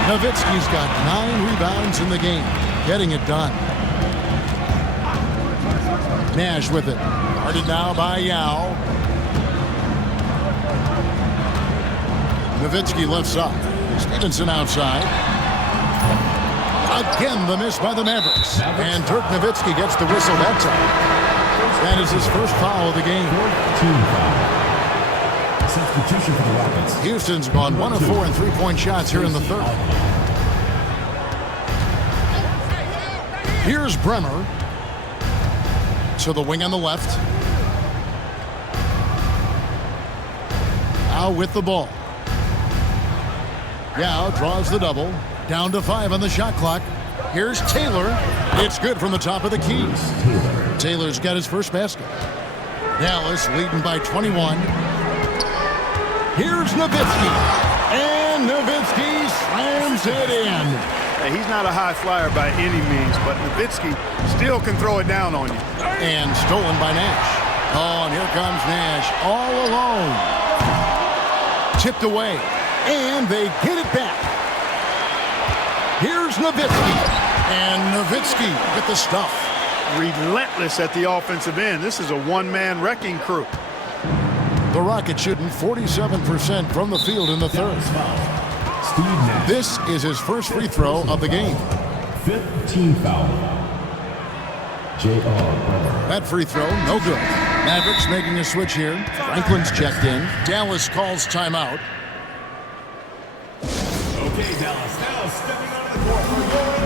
Nowitzki's got 9 rebounds in the game. Getting it done. Nash with it. Guarded now by Yao. Nowitzki lifts up. Stevenson outside. Again, the miss by the Mavericks. And Dirk Nowitzki gets the whistle that time. That is his first foul of the game. Substitution for the Rockets. Houston's gone 1 of 4 in 3-point shots here in the 3rd. Here's Bremer. To the wing on the left. Now with the ball. Yao draws the double. Down to 5 on the shot clock. Here's Taylor. It's good from the top of the key. Taylor's got his first basket. Dallas leading by 21. Here's Nowitzki. And Nowitzki slams it in. Hey, he's not a high flyer by any means, but Nowitzki still can throw it down on you. And stolen by Nash. Oh, and here comes Nash all alone. Tipped away. And they get it back. Here's Nowitzki. And Nowitzki with the stuff. Relentless at the offensive end. This is a one-man wrecking crew. The Rockets shooting 47% from the field in the third. This is his first free throw of the game. 5th team foul. J.R. That free throw, no good. Mavericks making a switch here. Franklin's checked in. Dallas calls timeout. Okay, Dallas, now stepping onto the court for your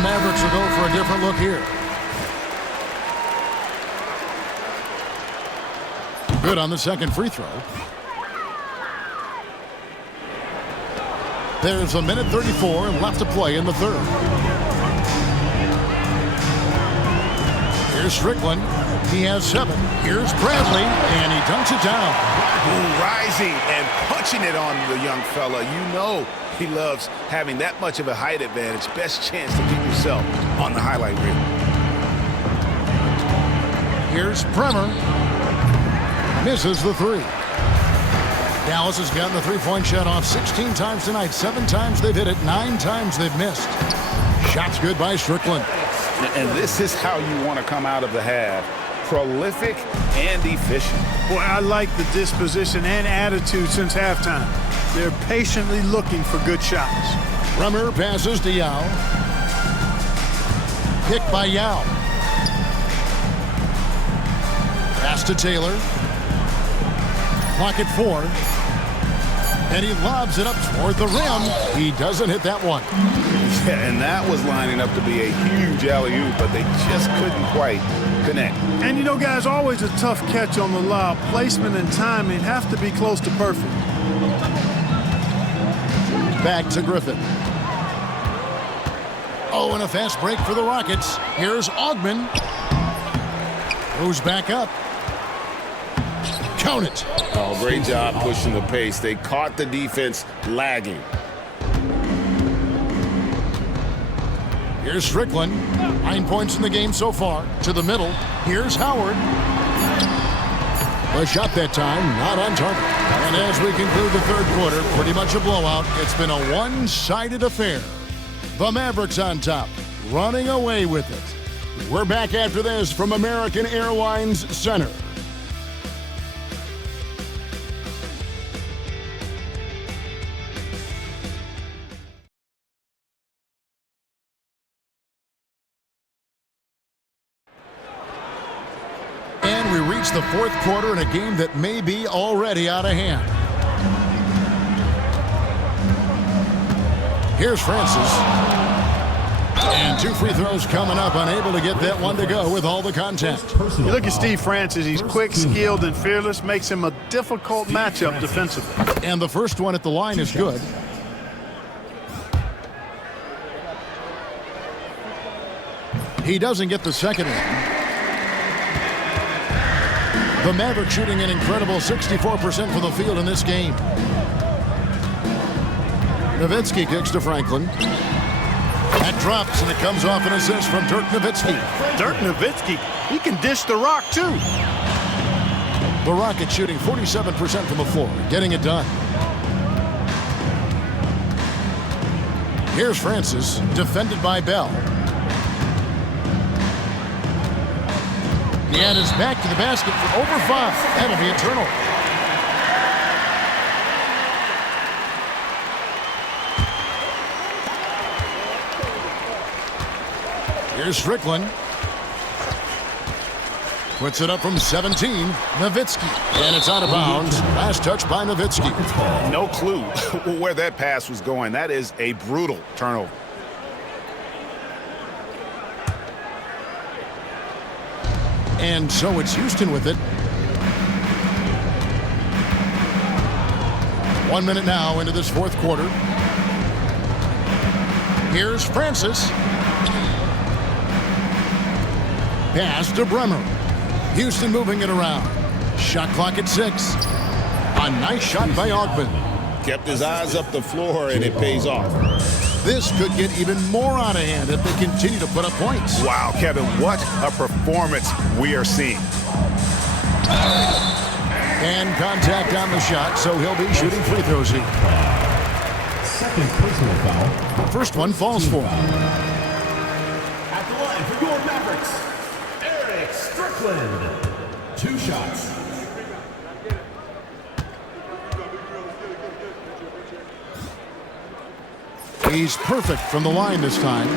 The Mavericks will go for a different look here. Good on the second free throw. There's a minute 34 left to play in the third. Here's Strickland. He has 7. Here's Bradley, and he dunks it down. Ooh, rising and punching it on the young fella. You know he loves having that much of a height advantage. Best chance to get yourself on the highlight reel. Here's Bremer. Misses the 3. Dallas has gotten the three-point shot off 16 times tonight. 7 times they've hit it. 9 times they've missed. Shots good by Strickland. And this is how you want to come out of the half. Prolific and efficient. Boy, I like the disposition and attitude since halftime. They're patiently looking for good shots. Bremer passes to Yao. Picked by Yao. Pass to Taylor. Clock at 4. And he lobs it up toward the rim. He doesn't hit that one. Yeah, and that was lining up to be a huge alley-oop, but they just couldn't quite connect. And you know, guys, always a tough catch on the lob. Placement and timing have to be close to perfect. Back to Griffin. Oh, and a fast break for the Rockets. Here's Augman. Goes back up. Count it. Oh, great job pushing the pace. They caught the defense lagging. Here's Strickland. 9 points in the game so far. To the middle. Here's Howard. A shot that time, not on target. And as we conclude the third quarter, pretty much a blowout. It's been a one-sided affair. The Mavericks on top, running away with it. We're back after this from American Airlines Center. And we reach the fourth quarter in a game that may be already out of hand. Here's Francis. And 2 free throws coming up, unable to get that one to go with all the contact. You look at Steve Francis, he's quick, skilled, and fearless, makes him a difficult matchup defensively. And the first one at the line is good. He doesn't get the second one. The Mavericks shooting an incredible 64% from the field in this game. Nowitzki kicks to Franklin. That drops, and it comes off an assist from Dirk Nowitzki. Dirk Nowitzki, he can dish the rock, too. The Rockets shooting 47% from the floor, getting it done. Here's Francis, defended by Bell. And is back to the basket for over 5. That'll be a turnover. Here's Strickland. Puts it up from 17. Nowitzki. And it's out of bounds. Last touch by Nowitzki. No clue where that pass was going. That is a brutal turnover. And so it's Houston with it. 1 minute now into this fourth quarter. Here's Francis. Pass to Bremer. Houston moving it around. Shot clock at 6. A nice shot by Ogman. Kept his eyes up the floor, and it pays off. This could get even more out of hand if they continue to put up points. Wow, Kevin, what a performance we are seeing. And contact on the shot, so he'll be shooting free throws here. Second personal foul. First one falls for him. At the line for your Mavericks, Eric Strickland. 2 shots. He's perfect from the line this time.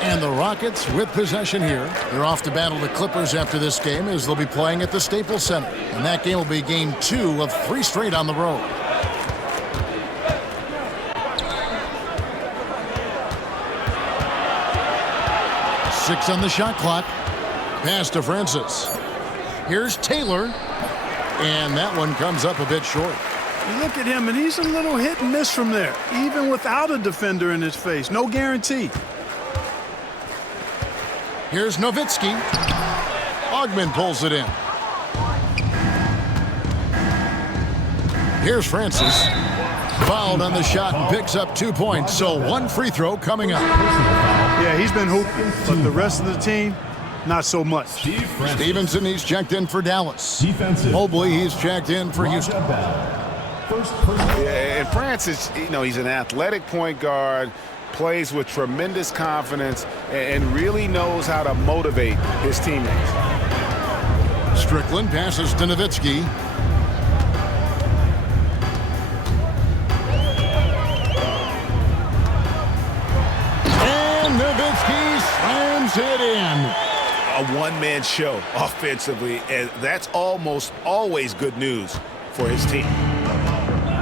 And the Rockets with possession here. They're off to battle the Clippers after this game, as they'll be playing at the Staples Center. And that game will be game 2 of 3 straight on the road. Six on the shot clock. Pass to Francis. Here's Taylor. And that one comes up a bit short. You look at him, and he's a little hit and miss from there, even without a defender in his face. No guarantee. Here's Nowitzki. Ogman pulls it in. Here's Francis. Fouled on the shot and picks up 2 points. So 1 free throw coming up. Yeah, he's been hooping, but the rest of the team, not so much. Stevenson, he's checked in for Dallas. Defensive. Mobley, he's checked in for Houston. First personal. Yeah, and Francis, he's an athletic point guard, plays with tremendous confidence, and really knows how to motivate his teammates. Strickland passes to Nowitzki. And Nowitzki slams it in. A one-man show offensively, and that's almost always good news for his team.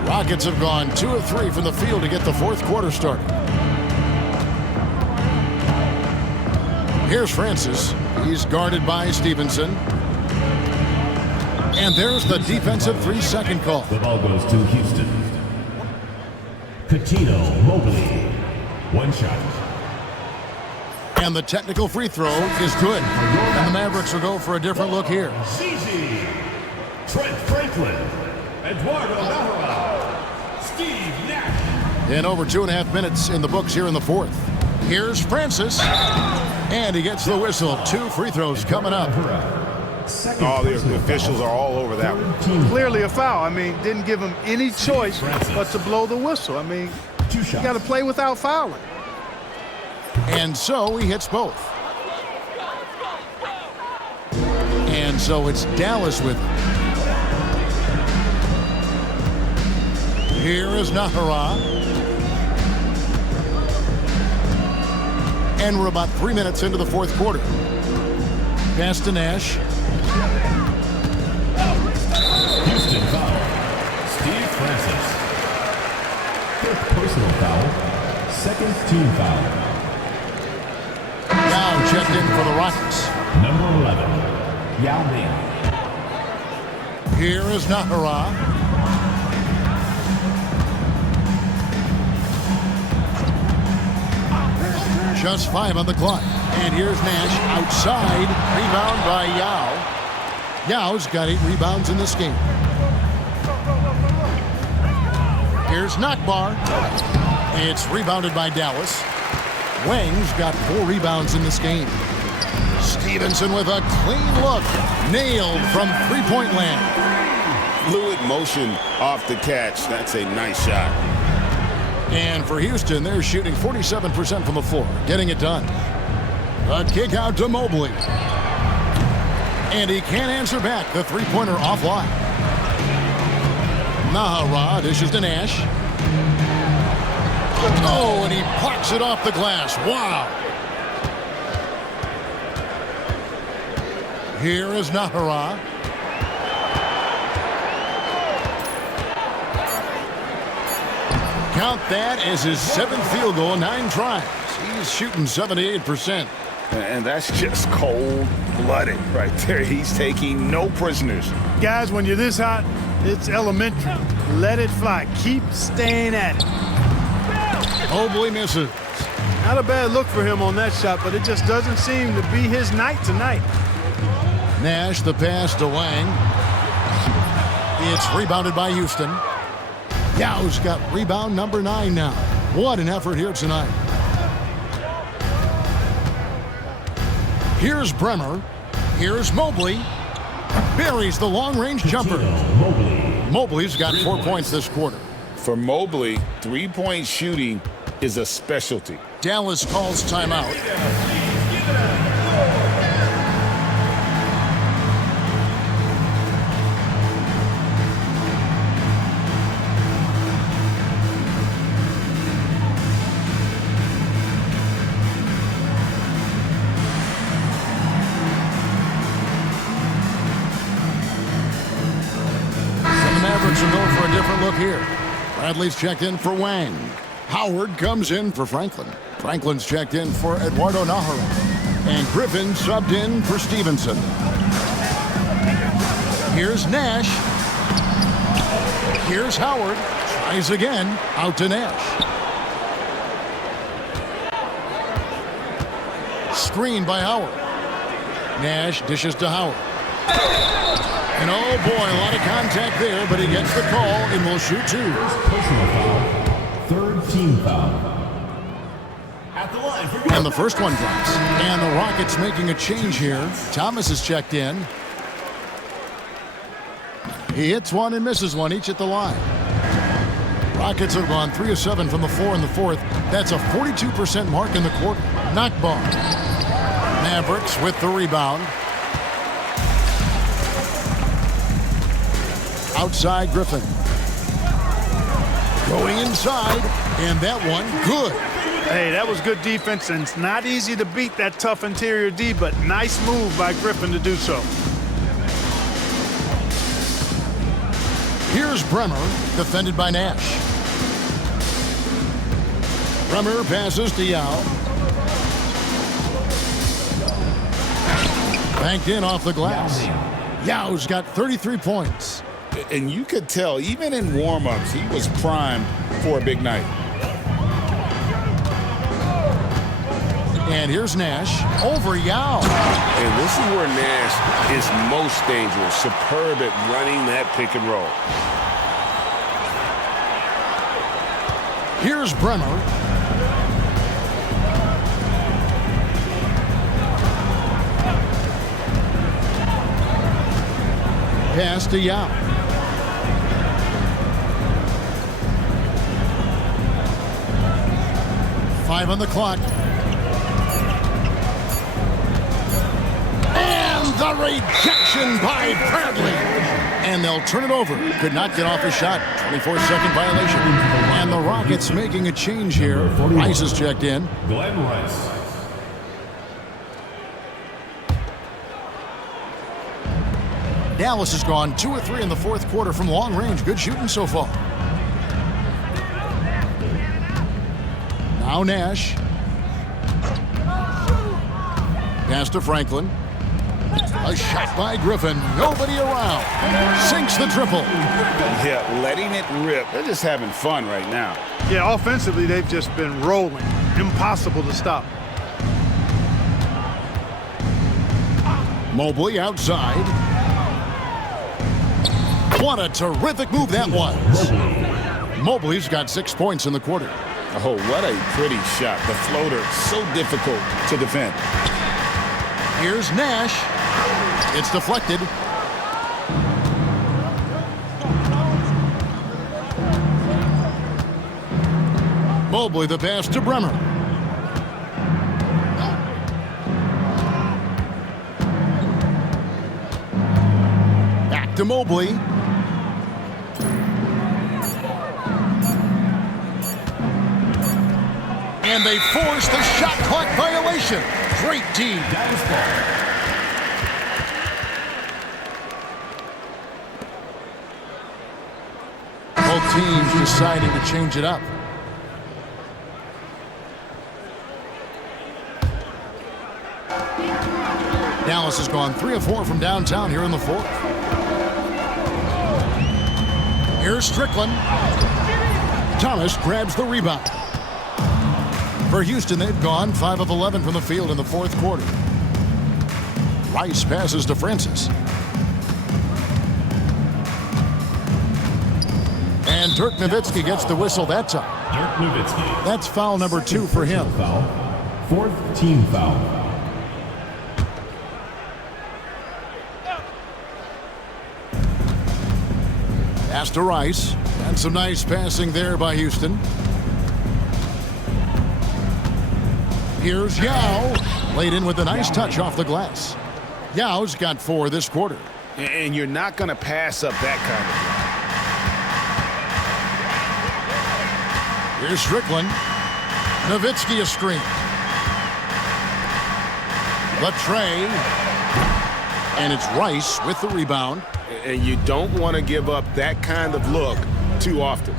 Rockets have gone 2 of 3 from the field to get the fourth quarter started. Here's Francis. He's guarded by Stevenson. And there's the defensive 3-second call. The ball goes to Houston. Coutinho, Mobley. 1 shot. And the technical free throw is good. And the Mavericks will go for a different look here. ZZ. Trent Franklin. Eduardo Navarro. Steve Nash. And over 2.5 minutes in the books here in the fourth. Here's Francis. And he gets the whistle. 2 free throws coming up. Oh, the officials are all over that one. Clearly a foul. I mean, didn't give him any choice but to blow the whistle. I mean, you got to play without fouling. And so he hits both. And so it's Dallas with him. Here is Nahara. And we're about 3 minutes into the fourth quarter. Pass to Nash. Houston foul. Steve Francis. 5th personal foul. 2nd team foul. Now checked in for the Rockets. Number 11, Yao Ming. Here is Nahara. Just 5 on the clock. And here's Nash outside. Rebound by Yao. Yao's got 8 rebounds in this game. Here's Nakbar. It's rebounded by Dallas. Wang's got 4 rebounds in this game. Stevenson with a clean look. Nailed from three-point land. Fluid motion off the catch. That's a nice shot. And for Houston, they're shooting 47% from the floor. Getting it done. A kick out to Mobley. And he can't answer back. The three-pointer offline. Nahara dishes to Nash. Oh, and he plucks it off the glass. Wow. Here is Nahara. Count that as his 7th field goal in 9 tries. He's shooting 78%. And that's just cold-blooded right there. He's taking no prisoners. Guys, when you're this hot, it's elementary. Let it fly. Keep staying at it. Mobley misses. Not a bad look for him on that shot, but it just doesn't seem to be his night tonight. Nash the pass to Wang. It's rebounded by Houston. Yao's got rebound number 9 now. What an effort here tonight. Here's Bremer. Here's Mobley. Buries the long-range jumper. Mobley's got 4 points this quarter. For Mobley, 3-point shooting is a specialty. Dallas calls timeout. Mavericks will go for a different look here. Bradley's checked in for Wang. Howard comes in for Franklin. Franklin's checked in for Eduardo Nahara. And Griffin subbed in for Stevenson. Here's Nash. Here's Howard. Tries again. Out to Nash. Screen by Howard. Nash dishes to Howard. And oh boy, a lot of contact there, but he gets the call and will shoot 2. Personal foul. 3rd team foul. At the line for And the first one drops. And the Rockets making a change here. Thomas is checked in. He hits one and misses one, each at the line. Rockets have gone 3 of 7 from the floor in the 4th. That's a 42% mark in the quarter. Knock ball. Mavericks with the rebound. Outside Griffin. Going inside, and that one good. Hey, that was good defense, and it's not easy to beat that tough interior D, but nice move by Griffin to do so. Here's Bremer, defended by Nash. Bremer passes to Yao. Banked in off the glass. Yao's got 33 points. And you could tell, even in warm-ups, he was primed for a big night. And here's Nash over Yao. And this is where Nash is most dangerous. Superb at running that pick and roll. Here's Bremer. Pass to Yao. Five on the clock. And the rejection by Bradley. And they'll turn it over. Could not get off a shot. 24-second violation. And the Rockets making a change here. Rice is checked in. Glenn Rice. Dallas has gone 2 of 3 in the 4th quarter from long range. Good shooting so far. Now Nash. Pass to Franklin. A shot by Griffin. Nobody around. Sinks the triple. Yeah, letting it rip. They're just having fun right now. Yeah, offensively, they've just been rolling. Impossible to stop. Mobley outside. What a terrific move that was. Mobley's got 6 points in the quarter. Oh, what a pretty shot. The floater, so difficult to defend. Here's Nash. It's deflected. Mobley the pass to Bremer. Back to Mobley. And they force the shot clock violation. Great team. Both teams deciding to change it up. Dallas has gone 3 of 4 from downtown here in the fourth. Here's Strickland. Thomas grabs the rebound. For Houston, they've gone 5 of 11 from the field in the fourth quarter. Rice passes to Francis. And Dirk Nowitzki gets the whistle that time. Dirk Nowitzki. That's foul number 2 for him. Foul. 4th team foul. Pass to Rice. And some nice passing there by Houston. Here's Yao. Laid in with a nice touch off the glass. Yao's got 4 this quarter. And you're not going to pass up that kind of. Here's Strickland. Nowitzki a screen. The tray. And it's Rice with the rebound. And you don't want to give up that kind of look too often.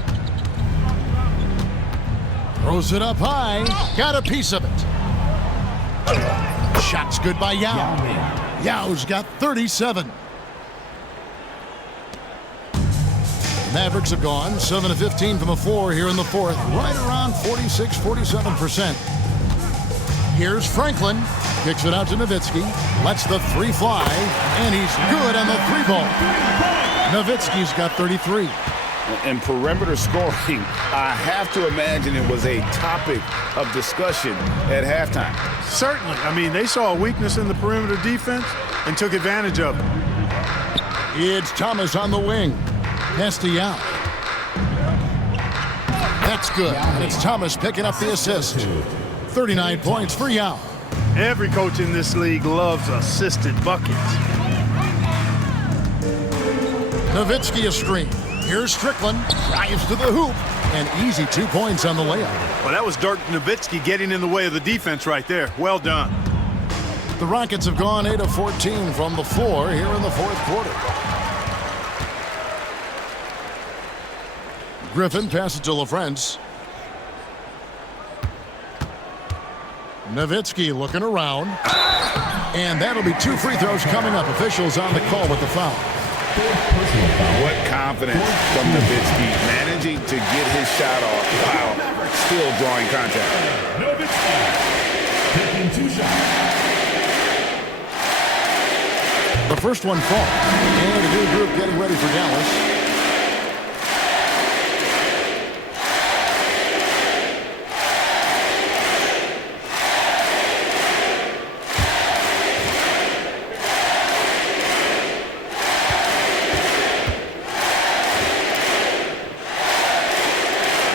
Throws it up high. Got a piece of it. Shot's good by Yao. Yao's got 37. Mavericks have gone 7 of 15 from the floor here in the fourth. Right around 46-47%. Here's Franklin. Kicks it out to Nowitzki. Lets the 3 fly. And he's good on the 3 ball. Nowitzki's got 33. And perimeter scoring, I have to imagine it was a topic of discussion at halftime. Certainly. I mean, they saw a weakness in the perimeter defense and took advantage of it. It's Thomas on the wing. Pass to Yao. That's good. And it's Thomas picking up the assist. 39 points for Yao. Every coach in this league loves assisted buckets. Nowitzki a screen. Here's Strickland. Drives to the hoop. And easy 2 points on the layup. Well, that was Dirk Nowitzki getting in the way of the defense right there. Well done. The Rockets have gone 8 of 14 from the floor here in the fourth quarter. Griffin passes to LaFrance. Nowitzki looking around. And that'll be 2 free throws coming up. Officials on the call with the foul. What confidence from Nowitzki, managing to get his shot off while still drawing contact. Nowitzki taking 2 shots. The first one falls. And a new group getting ready for Dallas.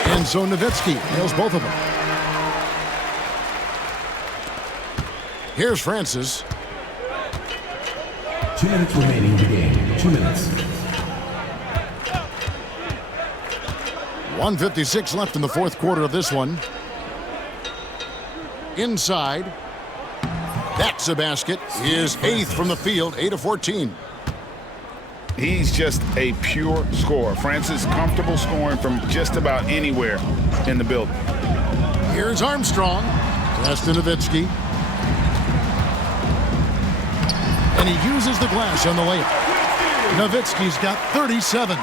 And so Nowitzki nails both of them. Here's Francis. 2 minutes remaining in the game. 2 minutes. 1:56 left in the fourth quarter of this one. Inside. That's a basket. His 8th from the field, 8 of 14. He's just a pure scorer. Francis comfortable scoring from just about anywhere in the building. Here's Armstrong. Pass to Nowitzki. And he uses the glass on the layup. Nowitzki's got 37.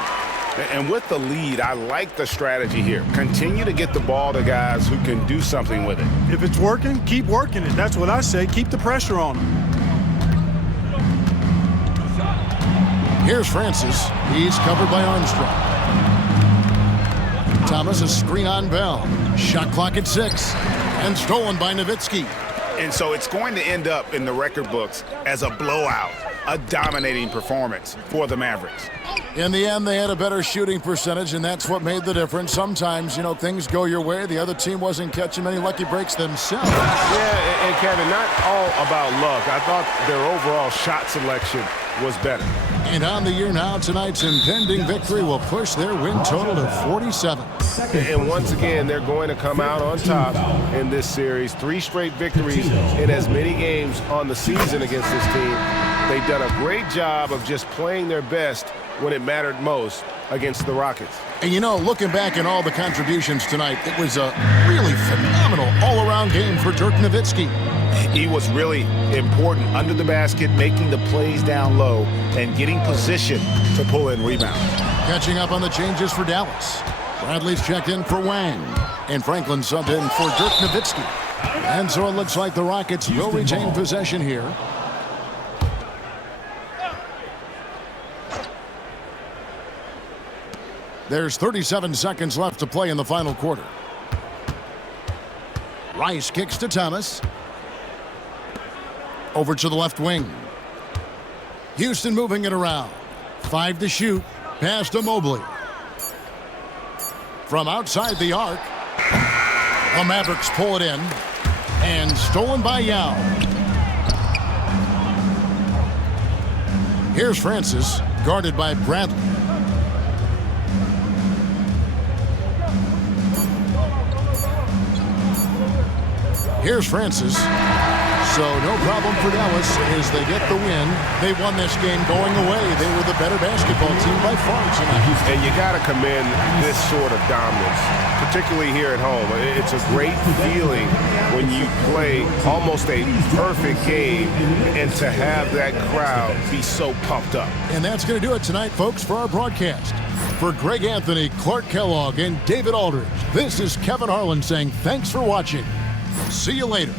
And with the lead, I like the strategy here. Continue to get the ball to guys who can do something with it. If it's working, keep working it. That's what I say. Keep the pressure on them. Here's Francis. He's covered by Armstrong. Thomas a screen on Bell. Shot clock at 6. And stolen by Nowitzki. And so it's going to end up in the record books as a blowout, a dominating performance for the Mavericks. In the end, they had a better shooting percentage, and that's what made the difference. Sometimes, things go your way. The other team wasn't catching many lucky breaks themselves. Yeah, and Kevin, not all about luck. I thought their overall shot selection was better. And on the year now, tonight's impending victory will push their win total to 47. And once again, they're going to come out on top in this series. 3 straight victories in as many games on the season against this team. They've done a great job of just playing their best when it mattered most against the Rockets. And you know, looking back at all the contributions tonight, it was a really phenomenal all-around game for Dirk Nowitzki. He was really important under the basket, making the plays down low and getting position to pull in rebounds. Catching up on the changes for Dallas. Bradley's checked in for Wang, and Franklin subbed in for Dirk Nowitzki. And so it looks like the Rockets will retain possession here. There's 37 seconds left to play in the final quarter. Rice kicks to Thomas. Over to the left wing. Houston moving it around. 5 to shoot. Pass to Mobley. From outside the arc. The Mavericks pull it in. And stolen by Yao. Here's Francis, guarded by Bradley. Here's Francis. So no problem for Dallas as they get the win. They won this game going away. They were the better basketball team by far tonight. And you got to commend this sort of dominance, particularly here at home. It's a great feeling when you play almost a perfect game and to have that crowd be so pumped up. And that's going to do it tonight, folks, for our broadcast. For Greg Anthony, Clark Kellogg, and David Aldridge, this is Kevin Harlan saying thanks for watching. See you later.